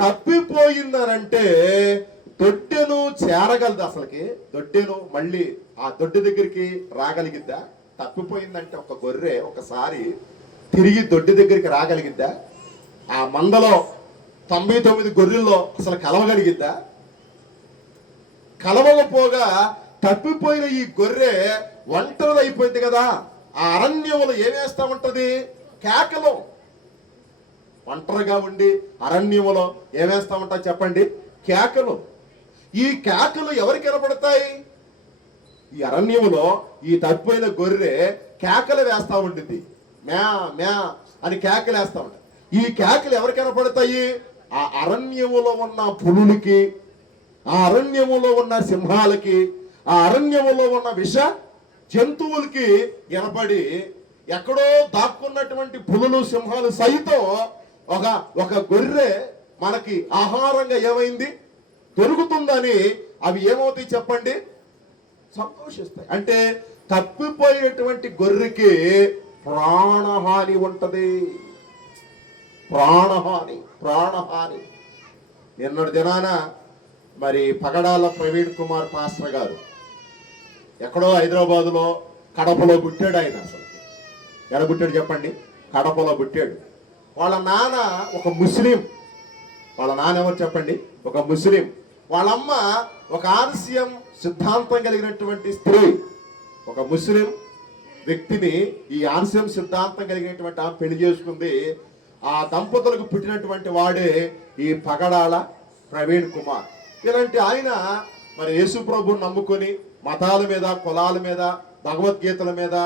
తప్పిపోయిందనంటే దొడ్డెను చేరగలదు. అసలుకి దొడ్డెను మళ్ళీ ఆ దొడ్డి దగ్గరికి రాగలిగిద్దా? తప్పిపోయిందంటే ఒక గొర్రె ఒకసారి తిరిగి దొడ్డి దగ్గరికి రాగలిగిద్దా? ఆ మందలో 99 గొర్రెల్లో అసలు కలవగలిగిద్దా? కలవకపోగా తప్పిపోయిన ఈ గొర్రె ఒంటరిది అయిపోయింది కదా. ఆ అరణ్యములో ఏమేస్తా ఉంటది? కేకలు. ఒంటరిగా ఉండి అరణ్యములో ఏమేస్తా ఉంటా చెప్పండి? కేకలు. ఈ కేకలు ఎవరికి వినపడతాయి? ఈ అరణ్యములో ఈ తప్పిపోయిన గొర్రె కేకలు వేస్తా ఉంటుంది. మ్యా మ్యా అని కేకలు వేస్తా ఉంటాయి. ఈ కేకలు ఎవరికి వినపడతాయి? ఆ అరణ్యములో ఉన్న పులులకి, ఆ అరణ్యములో ఉన్న సింహాలకి, ఆ అరణ్యములో ఉన్న విష జంతువులకి వినపడి, ఎక్కడో దాక్కున్నటువంటి పులులు సింహాలు సైతం ఒక గొర్రె మనకి ఆహారంగా ఏమైంది? దొరుకుతుందని అవి ఏమవుతాయి చెప్పండి? సంతోషిస్తాయి. అంటే తప్పిపోయినటువంటి గొర్రెకి ప్రాణహాని ఉంటది. ప్రాణహాని. నిన్నటి దినాన మరి పగడాల ప్రవీణ్ కుమార్ పాస్టర్ గారు ఎక్కడో హైదరాబాదులో కడపలో పుట్టాడు. ఆయన అసలు ఎక్కడ పుట్టాడు చెప్పండి? కడపలో పుట్టాడు. వాళ్ళ నాన్న ఒక ముస్లిం. వాళ్ళ నాన్న ఎవరు చెప్పండి? ఒక ముస్లిం. వాళ్ళమ్మ ఒక ఆర్సిఎం సిద్ధాంతం కలిగినటువంటి స్త్రీ. ఒక ముస్లిం వ్యక్తిని ఈ ఆర్సిఎం సిద్ధాంతం కలిగినటువంటి ఆమె పెళ్లి చేసుకుంది. ఆ దంపతులకు పుట్టినటువంటి వాడే ఈ పగడాల ప్రవీణ్ కుమార్. ఇలాంటి ఆయన మరి యేసు ప్రభువుని నమ్ముకొని మతాల మీద, కులాల మీద, భగవద్గీతల మీద,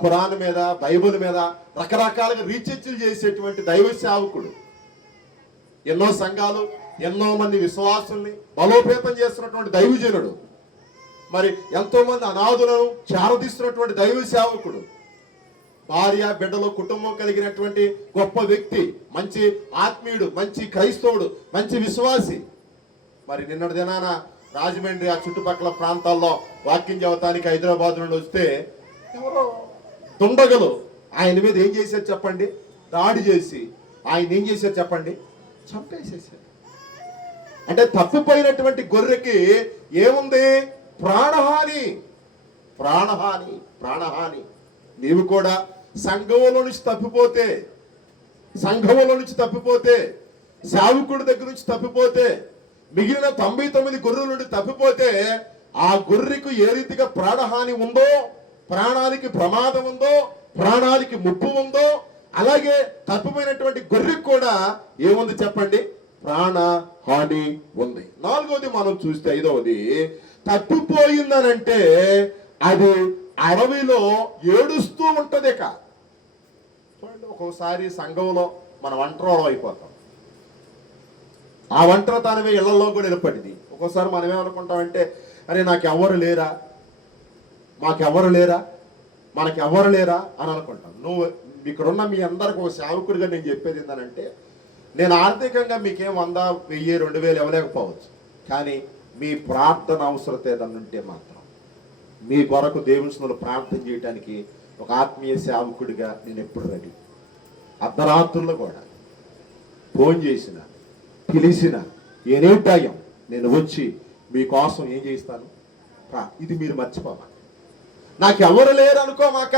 ఖురాన్ మీద, బైబిల్ మీద రకరకాలుగా రీసెర్చ్లు చేసేటువంటి దైవ సేవకుడు. ఎన్నో సంఘాలు, ఎన్నో మంది విశ్వాసుల్ని బలోపేతం చేస్తున్నటువంటి దైవజనుడు. మరి ఎంతో మంది అనాథులను చేరదీస్తున్నటువంటి దైవ సేవకుడు. భార్య, బిడ్డలు, కుటుంబం కలిగినటువంటి గొప్ప వ్యక్తి. మంచి ఆత్మీయుడు, మంచి క్రైస్తవుడు, మంచి విశ్వాసి. మరి నిన్నటి దినాన రాజమండ్రి ఆ చుట్టుపక్కల ప్రాంతాల్లో వాక్యం చెబుతానికి హైదరాబాద్ నుండి వస్తే ఎవరో దుండగలు ఆయన మీద ఏం చేశారు చెప్పండి? దాడి చేసి ఆయన ఏం చేశారు చెప్పండి? చంపేసేసారు. అంటే తప్పిపోయినటువంటి గొర్రెకి ఏముంది? ప్రాణహాని. నీవు కూడా సంఘంలో నుంచి తప్పిపోతే, సేవకుడి దగ్గర నుంచి తప్పిపోతే, మిగిలిన 99 గొర్రెల నుండి తప్పిపోతే, ఆ గొర్రెకు ఏ రీతిగా ప్రాణహాని ఉందో, ప్రాణానికి ప్రమాదం ఉందో, ప్రాణానికి ముప్పు ఉందో, అలాగే తప్పిపోయినటువంటి గొర్రెకు కూడా ఏముంది చెప్పండి? ప్రాణహాని ఉంది. 4వది మనం చూస్తే 5వది, తప్పిపోయిందనంటే అది అడవిలో ఏడుస్తూ ఉంటది. చూడండి, ఒక్కోసారి సంఘంలో మనం ఒంటరివాళ్ళం అయిపోతాం. ఆ ఒంటరితనమే ఇళ్లలో కూడా ఏర్పడింది. ఒక్కోసారి మనం ఏమనుకుంటామంటే, అరే నాకెవ్వరు లేరా, మనకెవ్వరు లేరా అని అనుకుంటాం. నువ్వు ఇక్కడున్న మీ అందరికి ఒక సేవకుడిగా నేను చెప్పేది ఏంటంటే, నేను ఆర్థికంగా మీకేం 100, 1000, 2000 ఇవ్వలేకపోవచ్చు. కానీ మీ ప్రార్థన అవసరత ఏదన్నా ఉంటే మాత్రం మీ కొరకు దేవుని సన్నిధిలో ప్రార్థన చేయడానికి ఒక ఆత్మీయ సేవకుడిగా నేను ఎప్పుడు రెడీ. అర్ధరాత్రుల్లో కూడా ఫోన్ చేసిన, పిలిచిన, ఎనీ టైం నేను వచ్చి మీకోసం ఏం చేస్తాను, ఇది మీరు మర్చిపోమా. నాకు ఎవరు లేరు అనుకోమాక.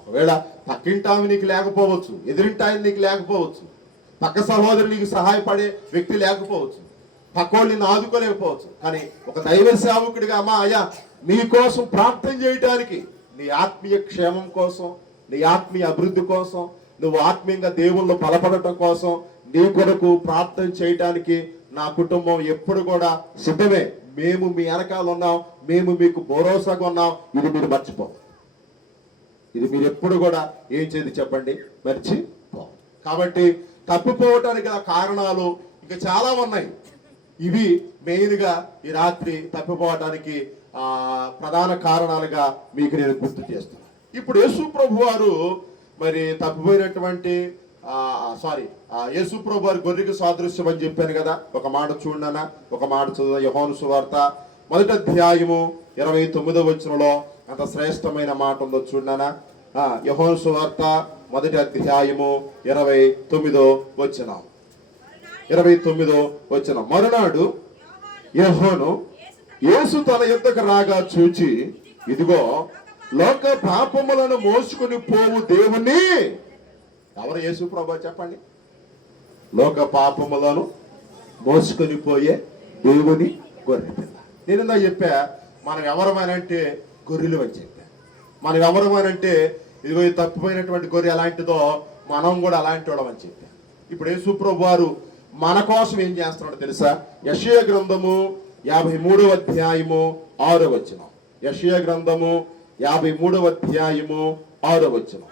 ఒకవేళ పక్కింటామి నీకు లేకపోవచ్చు, ఎదురింటాయని నీకు లేకపోవచ్చు, పక్క సహోదరు నీకు సహాయపడే వ్యక్తి లేకపోవచ్చు, పక్కోళ్ళు నిన్ను ఆదుకోలేకపోవచ్చు. కానీ ఒక దైవ సేవకుడిగా, అమ్మా అయ్యా మీకోసం ప్రార్థన చేయడానికి, నీ ఆత్మీయ క్షేమం కోసం, నీ ఆత్మీయ అభివృద్ధి కోసం, నువ్వు ఆత్మీయంగా దేవుళ్ళు బలపడటం కోసం, నీ కొరకు ప్రార్థన చేయడానికి నా కుటుంబం ఎప్పుడు కూడా సిద్ధమే. మేము మీ వెనకాల ఉన్నాం, మేము మీకు భరోసాగా ఉన్నాం. ఇది మీరు మర్చిపో. ఇది మీరు ఎప్పుడు కూడా ఏం చేయదు చెప్పండి, మర్చిపో. కాబట్టి తప్పిపోవటానికి గల కారణాలు ఇంకా చాలా ఉన్నాయి. ఇవి మెయిన్గా ఈ రాత్రి తప్పిపోవటానికి ప్రధాన కారణాలుగా మీకు నేను గుర్తు చేస్తున్నాను. ఇప్పుడు యేసు ప్రభు వారు మరి తప్పిపోయినటువంటి యేసు ప్రభు వారి గొర్రెకి సాదృశ్యం అని చెప్పాను కదా. ఒక మాట చూడనా, ఒక మాట చదువు. యోహాను సువార్త 1వ అధ్యాయము 29వ వచనంలో అంత శ్రేష్టమైన మాట ఉందో చూడనా. యోహాను సువార్త 1వ అధ్యాయము 29వ వచనం. 29వ వచనం. మరునాడు యోహాను యేసు తన యొద్దకు రాగా చూచి, ఇదిగో లోక పాపములను మోసుకుని పోవు దేవుని. ఎవరు యేసు ప్రభువా చెప్పండి? లోక పాపములను మోసుకొని పోయే దేవుని గొర్రె పిల్ల. నేను చెప్పా, మనం ఎవరమనంటే గొర్రెలు అని చెప్పా. మనం ఎవరమనంటే ఇదిగో ఈ తప్పిపోయినటువంటి గొర్రె ఎలాంటిదో మనం కూడా అలాంటి వాళ్ళం అని చెప్పా. ఇప్పుడు యేసు ప్రభు వారు మన కోసం ఏం చేస్తున్నాడో తెలుసా? యెషయా గ్రంథము 53వ అధ్యాయము 6వ వచనం. యెషయా గ్రంథము 53వ అధ్యాయము 6వ వచనం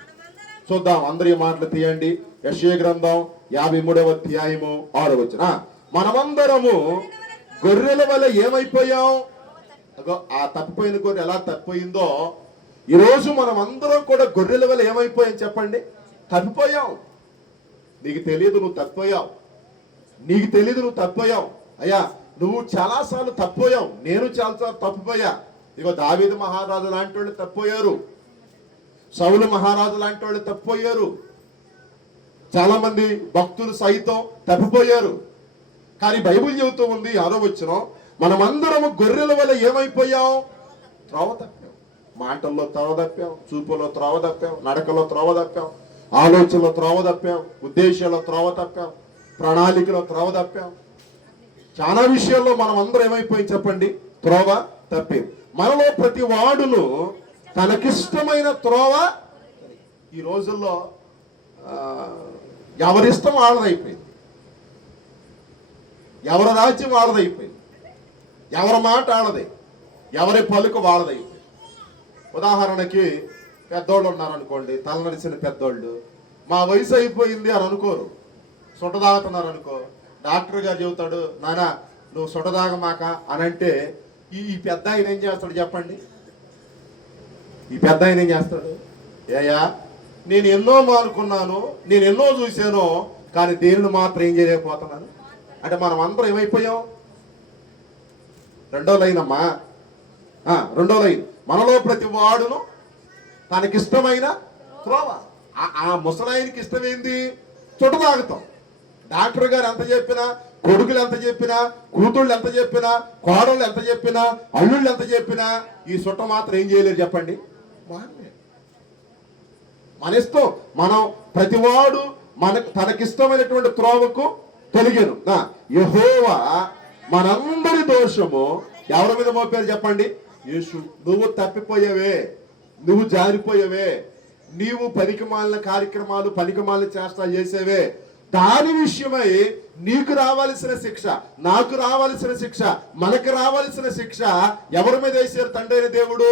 చూద్దాం. అందరి మాటలు తీయండి. యెషయా గ్రంథం 53వ అధ్యాయము 6వ వచనం. మనమందరము గొర్రెల వల్ల ఏమైపోయాం? ఆ తప్పిపోయిన గొర్రె ఎలా తప్పిపోయిందో ఈరోజు మనం అందరం కూడా గొర్రెల వల్ల ఏమైపోయాం చెప్పండి? తప్పిపోయాం. నీకు తెలియదు నువ్వు తప్పిపోయావు. నీకు తెలియదు నువ్వు తప్పిపోయావు. అయ్యా నువ్వు చాలాసార్లు తప్పిపోయావు. నేను చాలాసార్లు తప్పిపోయా. ఇగో దావీదు మహారాజు లాంటి వాళ్ళు తప్పిపోయారు. సౌలు మహారాజు లాంటి వాళ్ళు తప్పిపోయారు. చాలా మంది భక్తులు సైతం తప్పిపోయారు. కానీ బైబిల్ చెబుతూ ఉంది 6వ వచనం, మనమందరము గొర్రెల వల్ల ఏమైపోయాం? త్రోవ తప్పాం. మాటల్లో త్రోవ తప్పాం, చూపులో త్రోవ తప్పాం, నడకలో త్రోవ తప్పాం, ఆలోచనలో త్రోవ తప్పాం, ఉద్దేశాల్లో త్రోవ తప్పాం, ప్రణాళికలో త్రోవ తప్పాం. చాలా విషయాల్లో మనం అందరం ఏమైపోయి చెప్పండి? త్రోవ తప్పాం. మనలో ప్రతి వాడును తనకిష్టమైన త్రోవ. ఈ రోజుల్లో ఎవరిష్టం వాళ్ళదైపోయింది, ఎవరి రాజ్యం వాళ్ళదైపోయింది, ఎవరి మాట వాళ్ళది, ఎవరి పలుకు వాళ్ళదైపోయింది. ఉదాహరణకి పెద్దోళ్ళు ఉన్నారనుకోండి, తలనడిసిన పెద్దోళ్ళు, మా వయసు అయిపోయింది అని అనుకోరు. సొట్టదాగుతున్నారు అనుకో, డాక్టర్ గారు చెబుతాడు, నానా నువ్వు సొట్టదాగమాక అని అంటే ఈ పెద్ద ఆయన ఏం చేస్తాడు చెప్పండి? ఈ పెద్ద ఆయన ఏం చేస్తాడు? ఏయా నేను ఎన్నో మానుకున్నాను, నేను ఎన్నో చూశాను, కానీ దేనిని మాత్రం ఏం చేయలేకపోతున్నాను అంటే మనం అందరం ఏమైపోయాం? రెండో లైన్ అమ్మా, రెండో లైన్. మనలో ప్రతి వాడును తనకిష్టమైన త్రోవ. ఆ ముసలాయనకి ఇష్టమైంది చుట్ట తాగుతాం. డాక్టర్ గారు ఎంత చెప్పినా, కొడుకులు ఎంత చెప్పినా, కూతుళ్ళు ఎంత చెప్పినా, కోడళ్ళు ఎంత చెప్పినా, అల్లుళ్ళు ఎంత చెప్పినా ఈ చుట్ట మాత్రం ఏం చేయలేరు చెప్పండి? మన ఇష్టం. మనం ప్రతివాడు తనకిష్టమైనటువంటి త్రోవకు తొలగను. యెహోవా మనందరి దోషము ఎవరి మీద మోపారు చెప్పండి? యేసు. నువ్వు తప్పిపోయావే, నువ్వు జారిపోయావే, నీవు పనికిమాలిన కార్యక్రమాలు, పనికిమాలిన చేష్టాలు చేసేవే, దాని విషయమై నీకు రావాల్సిన శిక్ష, నాకు రావాల్సిన శిక్ష, మనకు రావాల్సిన శిక్ష ఎవరి మీద వేసారు? తండ్రి అయిన దేవుడు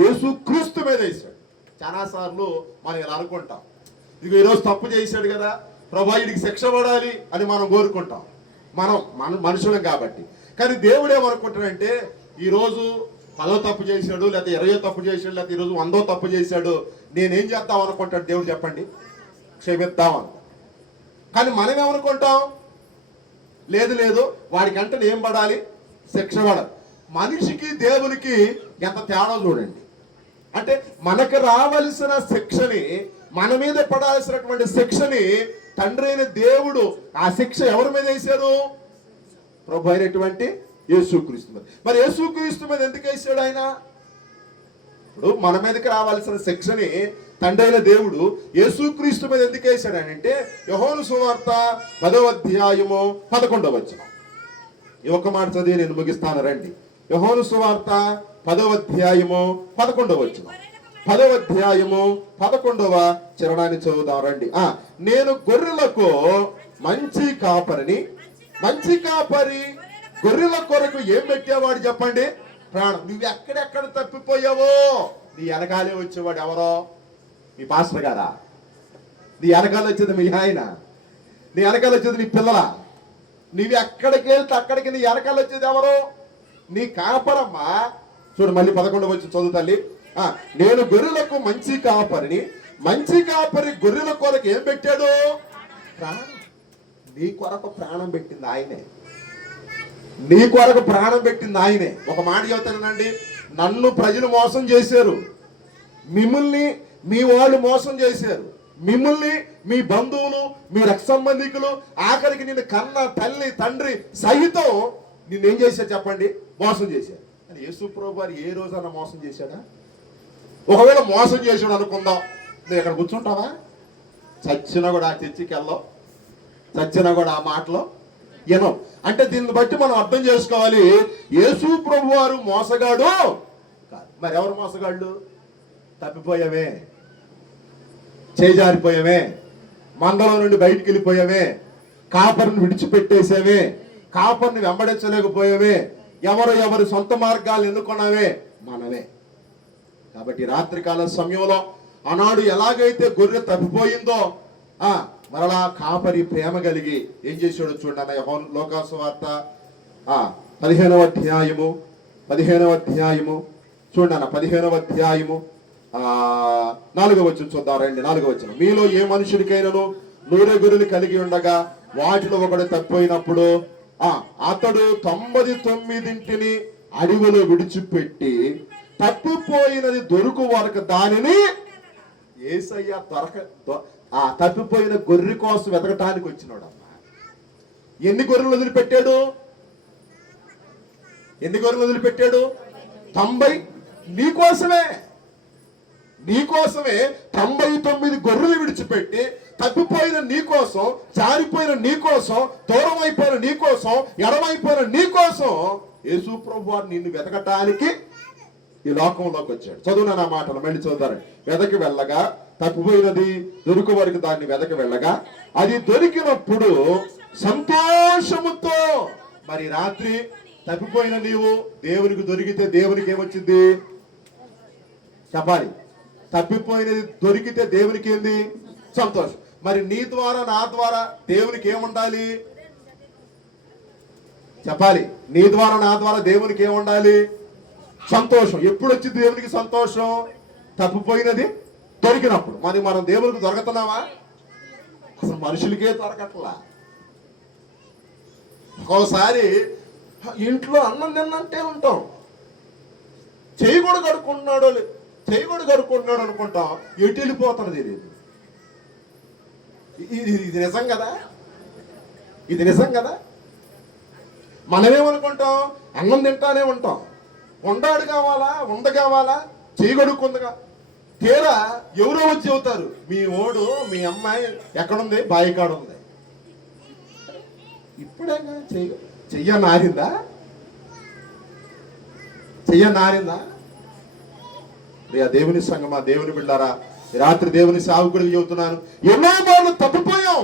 యేసు క్రీస్తు మీద వేశాడు. చాలా సార్లు మనం ఇలా అనుకుంటాం, ఇక ఈరోజు తప్పు చేశాడు కదా ప్రభా వీడికి శిక్ష పడాలి అని మనం కోరుకుంటాం. మన మనుషులం కాబట్టి. కానీ దేవుడు ఏమనుకుంటాడంటే ఈరోజు 10వ తప్పు చేశాడు, లేకపోతే 20వ తప్పు చేశాడు, లేకపోతే ఈరోజు 100వ తప్పు చేశాడు, నేనేం చేద్దాం అనుకుంటాడు దేవుడు చెప్పండి? క్షమిద్దామని. కానీ మనం ఏమనుకుంటాం? లేదు లేదు వాడికంటే ఏం పడాలి? శిక్ష పడాలి. మనిషికి దేవునికి ఎంత తేడా చూడండి. అంటే మనకు రావలసిన శిక్షని, మన మీద పడాల్సినటువంటి శిక్షని తండ్రి అయిన దేవుడు ఆ శిక్ష ఎవరి మీద వేశారు? ప్రభు అయినటువంటి యేసుక్రీస్తు మీద. మరి యేసుక్రీస్తు మీద ఎందుకు వేసాడు ఆయన? ఇప్పుడు మన మీదకి రావాల్సిన శిక్షని తండ్రి అయిన దేవుడు యేసుక్రీస్తు మీద ఎందుకు వేశాడు అని అంటే, యోహాను సువార్త 10వ అధ్యాయము 11వ వచనం. ఈ ఒక్క మాట చదివి నేను ముగిస్తాను, రండి. యోహాను సువార్త 10వ అధ్యాయము 11వ వచనం. 10వ అధ్యాయము 11వ చరణాన్ని చదువుదాం, రండి. నేను గొర్రెలకు మంచి కాపరిని. మంచి కాపరి గొర్రెల కొరకు ఏం పెట్టేవాడు చెప్పండి? ప్రాణం. నువ్వు ఎక్కడెక్కడ తప్పిపోయావో నీ వెనకాలే వచ్చేవాడు ఎవరో? మీ పాస్టర్ గారా? నీ వెనకాల వచ్చేది మీ ఆయన? నీ వెనకాల వచ్చేది నీ పిల్లల? నువ్వు ఎక్కడికి వెళ్తే అక్కడికి నీ వెనకాల వచ్చేది ఎవరు? నీ కాపరమ్మా. చూడు మళ్ళీ 11వ వచనం చదువు తల్లి. నేను గొర్రెలకు మంచి కాపరిని. మంచి కాపరి గొర్రెల కొరకు ఏం పెట్టాడు? ప్రాణం. నీ కొరకు ప్రాణం పెట్టింది ఆయనే. నీ కొరకు ప్రాణం పెట్టింది ఆయనే. ఒక మాట చెబుతానండి, నన్ను ప్రజలు మోసం చేశారు, మిమ్మల్ని మీ వాళ్ళు మోసం చేశారు, మిమ్మల్ని మీ బంధువులు మీ రక్త సంబంధికులు ఆఖరికి నిన్ను కన్న తల్లి తండ్రి సహితం నిన్నేం చేశారు చెప్పండి? మోసం చేశారు. అని యేసు ప్రభువు వారు ఏ రోజైనా మోసం చేశాడా? ఒకవేళ మోసం చేశాడు అనుకుందాం, నువ్వు ఇక్కడ కూర్చుంటావా? చచ్చినా కూడా ఆ చర్చికెళ్ళవు, చచ్చినా కూడా ఆ మాటలో ఏనో. అంటే దీన్ని బట్టి మనం అర్థం చేసుకోవాలి, యేసు ప్రభు వారు మోసగాడు కాదు. మరి ఎవరు మోసగాళ్ళు? తప్పిపోయామే, చేజారిపోయామే, మందలో నుండి బయటికి వెళ్ళిపోయామే, కాపరిని విడిచిపెట్టేసామే, కాపరిని వెంబడించలేకపోయామే, ఎవరు సొంత మార్గాలు ఎన్నుకున్నావే మనమే. కాబట్టి రాత్రికాల సమయంలో ఆనాడు ఎలాగైతే గొర్రె తప్పిపోయిందో మరలా కాపరి ప్రేమ కలిగి ఏం చేశాడో చూడండి. లోకాసు వార్త 15వ అధ్యాయము చూడండి. 15వ అధ్యాయము 4వ వచనం చూద్దాం, రండి. 4వ వచనం. మీలో ఏ మనుషుడికైనాను 100 గొర్రెలు కలిగి ఉండగా వాటిలో ఒకటి తప్పిపోయినప్పుడు అతడు 99 అడవిలో విడిచిపెట్టి తప్పిపోయినది దొరుకు వరకు దానిని యేసయ్య తప్పిపోయిన గొర్రె కోసం వెతకటానికి వచ్చినాడు. అమ్మా, ఎన్ని గొర్రెలు వదిలిపెట్టాడు? 90. నీకోసమే 99 గొర్రెలు విడిచిపెట్టి తప్పిపోయిన నీకోసం, జారిపోయిన నీకోసం, దూరం అయిపోయిన నీకోసం, ఎడమైపోయిన నీకోసం యేసు ప్రభువు నిన్ను వెతకటానికి ఈ లోకంలోకి వచ్చాడు. చదువునా నా మాటలు మళ్ళీ చదువుతారు. వెతకి వెళ్ళగా తప్పిపోయినది దొరుకు వరకు దాన్ని వెతకి వెళ్ళగా అది దొరికినప్పుడు సంతోషముతో. మరి రాత్రి తప్పిపోయిన నీవు దేవునికి దొరికితే దేవునికి ఏమొచ్చింది చెప్పాలి? తప్పిపోయినది దొరికితే దేవునికి ఏంది? సంతోషం. మరి నీ ద్వారా నా ద్వారా దేవునికి ఏముండాలి చెప్పాలి? నీ ద్వారా నా ద్వారా దేవునికి ఏముండాలి? సంతోషం. ఎప్పుడు వచ్చింది దేవునికి సంతోషం? తప్పిపోయినది దొరికినప్పుడు. మరి మనం దేవునికి దొరకతున్నావా? అసలు మనుషులకే దొరకట్లా. ఒక్కోసారి ఇంట్లో అన్నం తిన్నంటే ఉంటాం, చేయి కూడా కడుక్కుంటున్నాడు అనుకుంటాం, ఎటు వెళ్ళిపోతాడు తెలియదు. ఇది నిజం కదా? మనమేమనుకుంటాం? అన్నం తింటానే ఉంటాం, వండాడు కావాలా, వంద కావాలా, చేయి కడుక్కుందిగా. తీరా ఎవరో వచ్చి చెబుతారు, మీ ఓడు మీ అమ్మాయి ఎక్కడుంది? బాయి కాడ ఉంది. ఇప్పుడేగా చెయ్య నారిందా? దేవుని సంగమా, దేవుని బిడ్డారా, రాత్రి దేవుని సేవకుడికి చెబుతున్నాను, ఎన్నో మార్లు తప్పిపోయాం,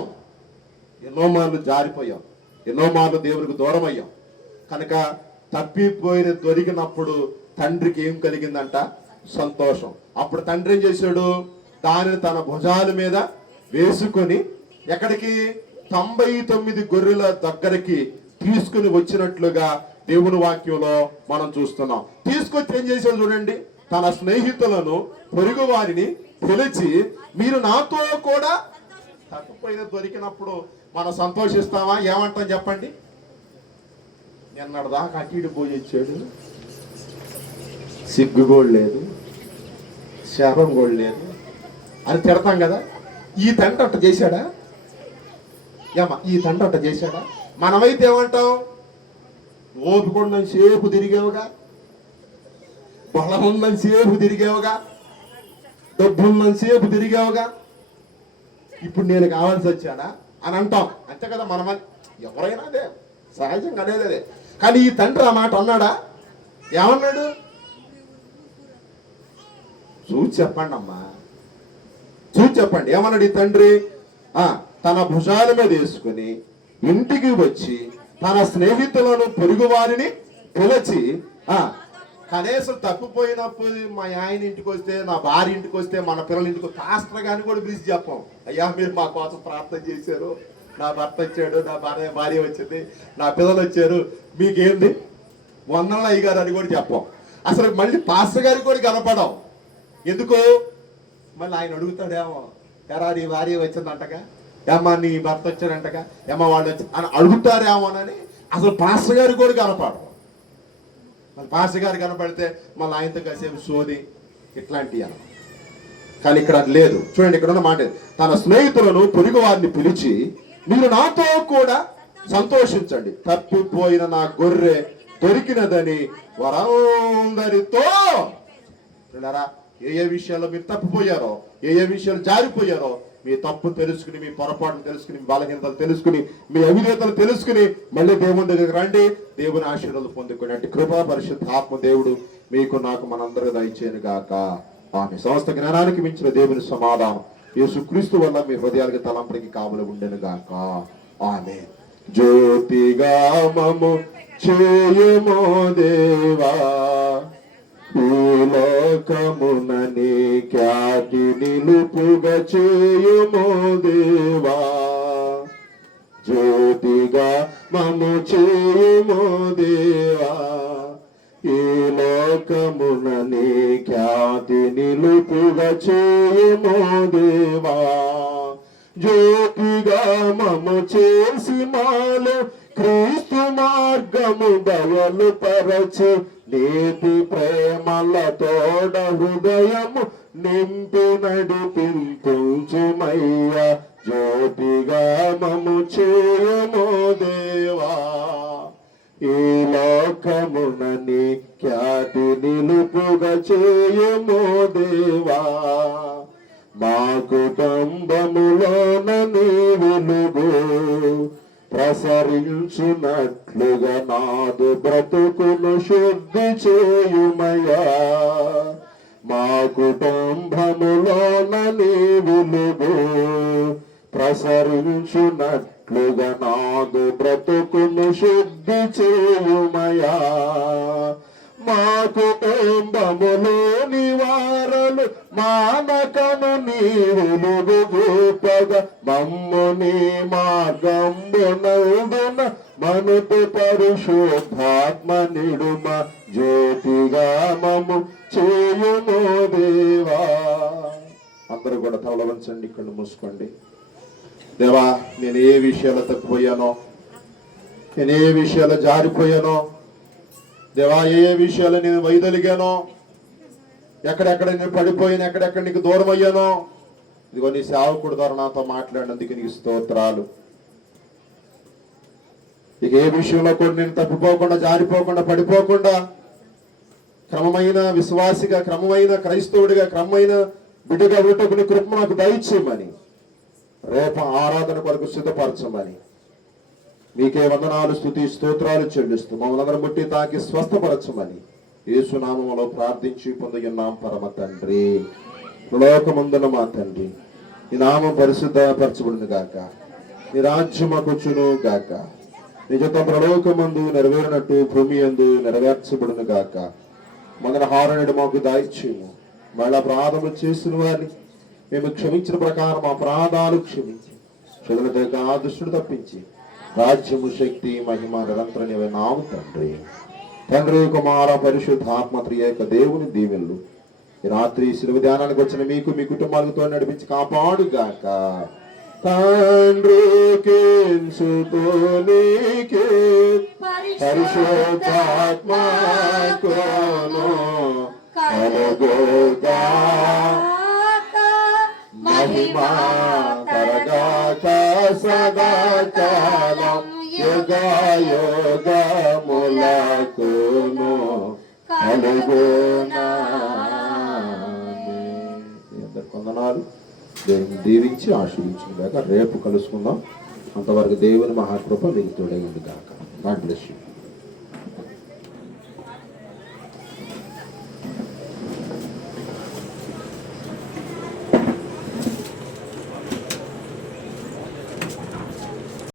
ఎన్నో మార్లు జారిపోయాం, ఎన్నో మార్లు దేవునికి దూరం అయ్యాం. కనుక తప్పిపోయిన దొరికినప్పుడు తండ్రికి ఏం కలిగిందంట? సంతోషం. అప్పుడు తండ్రి ఏం చేశాడు? దానిని తన భుజాల మీద వేసుకొని ఎక్కడికి? 99 గొర్రెల దగ్గరికి తీసుకుని వచ్చినట్లుగా దేవుని వాక్యంలో మనం చూస్తున్నాం. తీసుకొచ్చి ఏం చేశాడు చూడండి, తన స్నేహితులను పొరుగు వారిని పిలిచి, మీరు నాతో కూడా తప్పిపోయిన దొరికినప్పుడు మనం సంతోషిస్తామా? ఏమంటాం చెప్పండి? నిన్నటిదాకా అటు ఇటు పోయి ఇచ్చాడు, సిగ్గు కూడా లేదు, శాపం కూడా లేదు అని తిడతాం కదా. ఈ తండ్రి అట్ట చేశాడా? మనమైతే ఏమంటాం? ఓపిక ఉన్నంత సేపు తిరిగావుగా, బలం ఉన్నంత సేపు తిరిగావుగా, డబ్బు ఉన్నంత సేపు తిరిగావుగా, ఇప్పుడు నేను కావాల్సి వచ్చానా అని అంటాం. అంతే కదా, ఎవరైనా అదే సహజంగా అనేది అదే. కానీ ఈ తండ్రి ఆ మాట అన్నాడా? ఏమన్నాడు? చూసి చెప్పండి అమ్మా, చూసి చెప్పండి. ఏమన్నాడు ఈ తండ్రి? తన భుజాల మీద వేసుకుని ఇంటికి వచ్చి తన స్నేహితులను పొరుగు వారిని పిలిచి, కనీసం తప్పిపోయినప్పుడు మా ఆయన ఇంటికి వస్తే, నా భార్య ఇంటికి వస్తే, మన పిల్లల ఇంటికి పాస్టర్ గారిని కూడా పిలిచి చెప్పాం, అయ్యా మీరు మా కోసం ప్రార్థన చేశారు, నా భర్త వచ్చాడు, నా భార్య వచ్చింది, నా పిల్లలు వచ్చారు, మీకేంది వందనలు అయ్యగారు అని కూడా చెప్పాం. అసలు మళ్ళీ పాస్టర్ గారికి కూడా కనపడాం. ఎందుకు? మళ్ళీ ఆయన అడుగుతాడేమో, ఎరా నీ భార్య వచ్చిందంటగా, ఏమ్మా నీ భర్త వచ్చాడంటగా, ఏమో వాళ్ళు వచ్చి అని అడుగుతారేమోనని అసలు పాస్టర్ గారికి కూడా కనపడవు. మళ్ళీ పాస్టర్ గారు కనపడితే మళ్ళీ ఆయనతో కాసేపు సోది ఇట్లాంటివి అన్న. కానీ ఇక్కడ అది లేదు. చూడండి, ఇక్కడ ఉన్న మాట, తన స్నేహితులను పొరుగు వారిని పిలిచి మీరు నాతో కూడా సంతోషించండి, తప్పిపోయిన నా గొర్రె దొరికినదని వారందరితో. ఏ విషయాల్లో మీరు తప్పిపోయారో, ఏ విషయాలు జారిపోయారో, మీ తప్పు తెలుసుకుని, మీ పొరపాటును తెలుసుకుని, మీ బలహీనతలు తెలుసుకుని, మీ అవిధేతలు తెలుసుకుని మళ్ళీ దేవుని దగ్గరికి రండి, దేవుని ఆశీర్వాదాలు పొందుకుని. అంటే కృపా పరిశుద్ధ ఆత్మ దేవుడు మీకు నాకు మనందరూ దయచేయను గాక. ఆమె సమస్త జ్ఞానానికి మించిన దేవుని సమాధానం యేసుక్రీస్తు వల్ల మీ హృదయాలకి తలంపడికి కావలి ఉండెను గాక. ఆమె జ్యోతిగా మము చేయమో దేవా, ఈ లోకమున నీ ఖ్యాతి నిలుపుగా చేయమో దేవా, జ్యోతిగా మము చేయమో దేవా, ఈ లోకమున నీ ఖ్యాతి నిలుపుగా చేయమో దేవా, జ్యోతిగా మము చేసి మాలో క్రీస్తు మార్గము బయలు పరచి, నీతి ప్రేమల తోడ హృదయము నింపి నడిపించుమయ్యా, జ్యోతిగా మము చేయమో దేవా, ఈ లోకమున నీ ఖ్యాతి నిలుపుగా చేయమో దేవా, మా కుటుంబములోన నీ వెలుగు ప్రసరించునట్లుగా నాదు బ్రతుకును శుద్ధి చేయుమయ్యా, మా కుటుంబములోన నీ వెలుగు ప్రసరించునట్లుగా నాదు బ్రతుకును శుద్ధి చేయుమయ్యా, మా కుటుంబములోని వారలు మానకను నీ వెలుగు చూపగా, మమ్ము నీ మార్గంబునందున మనుపు పరిశుద్ధాత్మ నిడుమ, జ్యోతిగా మము చేయుమో దేవా. అందరూ కూడా తల వంచండి, కళ్ళు మూసుకోండి. దేవా, నేను ఏ విషయాలు తప్పిపోయానో, నేను ఏ విషయాలు జారిపోయానో, దేవా ఏ విషయాలు నేను వైదొలిగానో, ఎక్కడెక్కడ నేను పడిపోయాను, ఎక్కడెక్కడ నీకు దూరం అయ్యానో, ఇదిగో నీ సేవకుడు ద్వారా నాతో మాట్లాడినందుకు నీకు స్తోత్రాలు. ఇక ఏ విషయంలో కూడా నేను తప్పిపోకుండా, జారిపోకుండా, పడిపోకుండా క్రమమైన విశ్వాసిగా, క్రమమైన క్రైస్తవుడిగా, క్రమమైన బిడ్డగా ఉండటకు నీ కృప నాకు దయచేయమని, రేపు ఆరాధన కొరకు సిద్ధపరచమని మీకే వందనాలు, స్తుతి స్తోత్రాలు చెల్లిస్తూ మమ్మల్ని అందరం ముట్టి తాకి స్వస్థపరచమని యేసు నామములో ప్రార్థించి పొందున్నాం పరమ తండ్రి. లోకమందున మా తండ్రి, నీ నామం పరిశుద్ధపరచబడును గాక, నీ రాజ్యం మాకొచ్చును గాక, నీ చిత్తం పరలోకమందు నెరవేరినట్టు భూమి యందు నెరవేర్చబడును గాక. మన హారణుడు మాకు దయచేయము, మళ్ళీ అపరాధములు చేసిన వారిని మేము క్షమించిన ప్రకారం మా అపరాధాలు క్షమించి, చెడులతో ఆ దుష్టుడు తప్పించి రాజ్యము, శక్తి, మహిమ నిరంతరం నీవే నాము తండ్రి. తండ్రి, కుమార, పరిశుద్ధాత్మ త్రియేక దేవుని దీవెనలు ఈ రాత్రి శిలువ ధ్యానానికి వచ్చిన మీకు, మీ కుటుంబాలతో నడిపించి కాపాడుగాక. తండ్రికి సుతునికి పరిశుద్ధాత్మకును కలుగుగా మహిమా తరగాక సదాకాలం యుగాయుగముల నాకును కలుగునా. మీ అందరికి వందనాలు. దేవుని దీవించి ఆశీర్వించుగాక. రేపు కలుసుకుందాం. అంతవరకు దేవుని మహాకృప మీకు తోడైంది కాక. God bless you.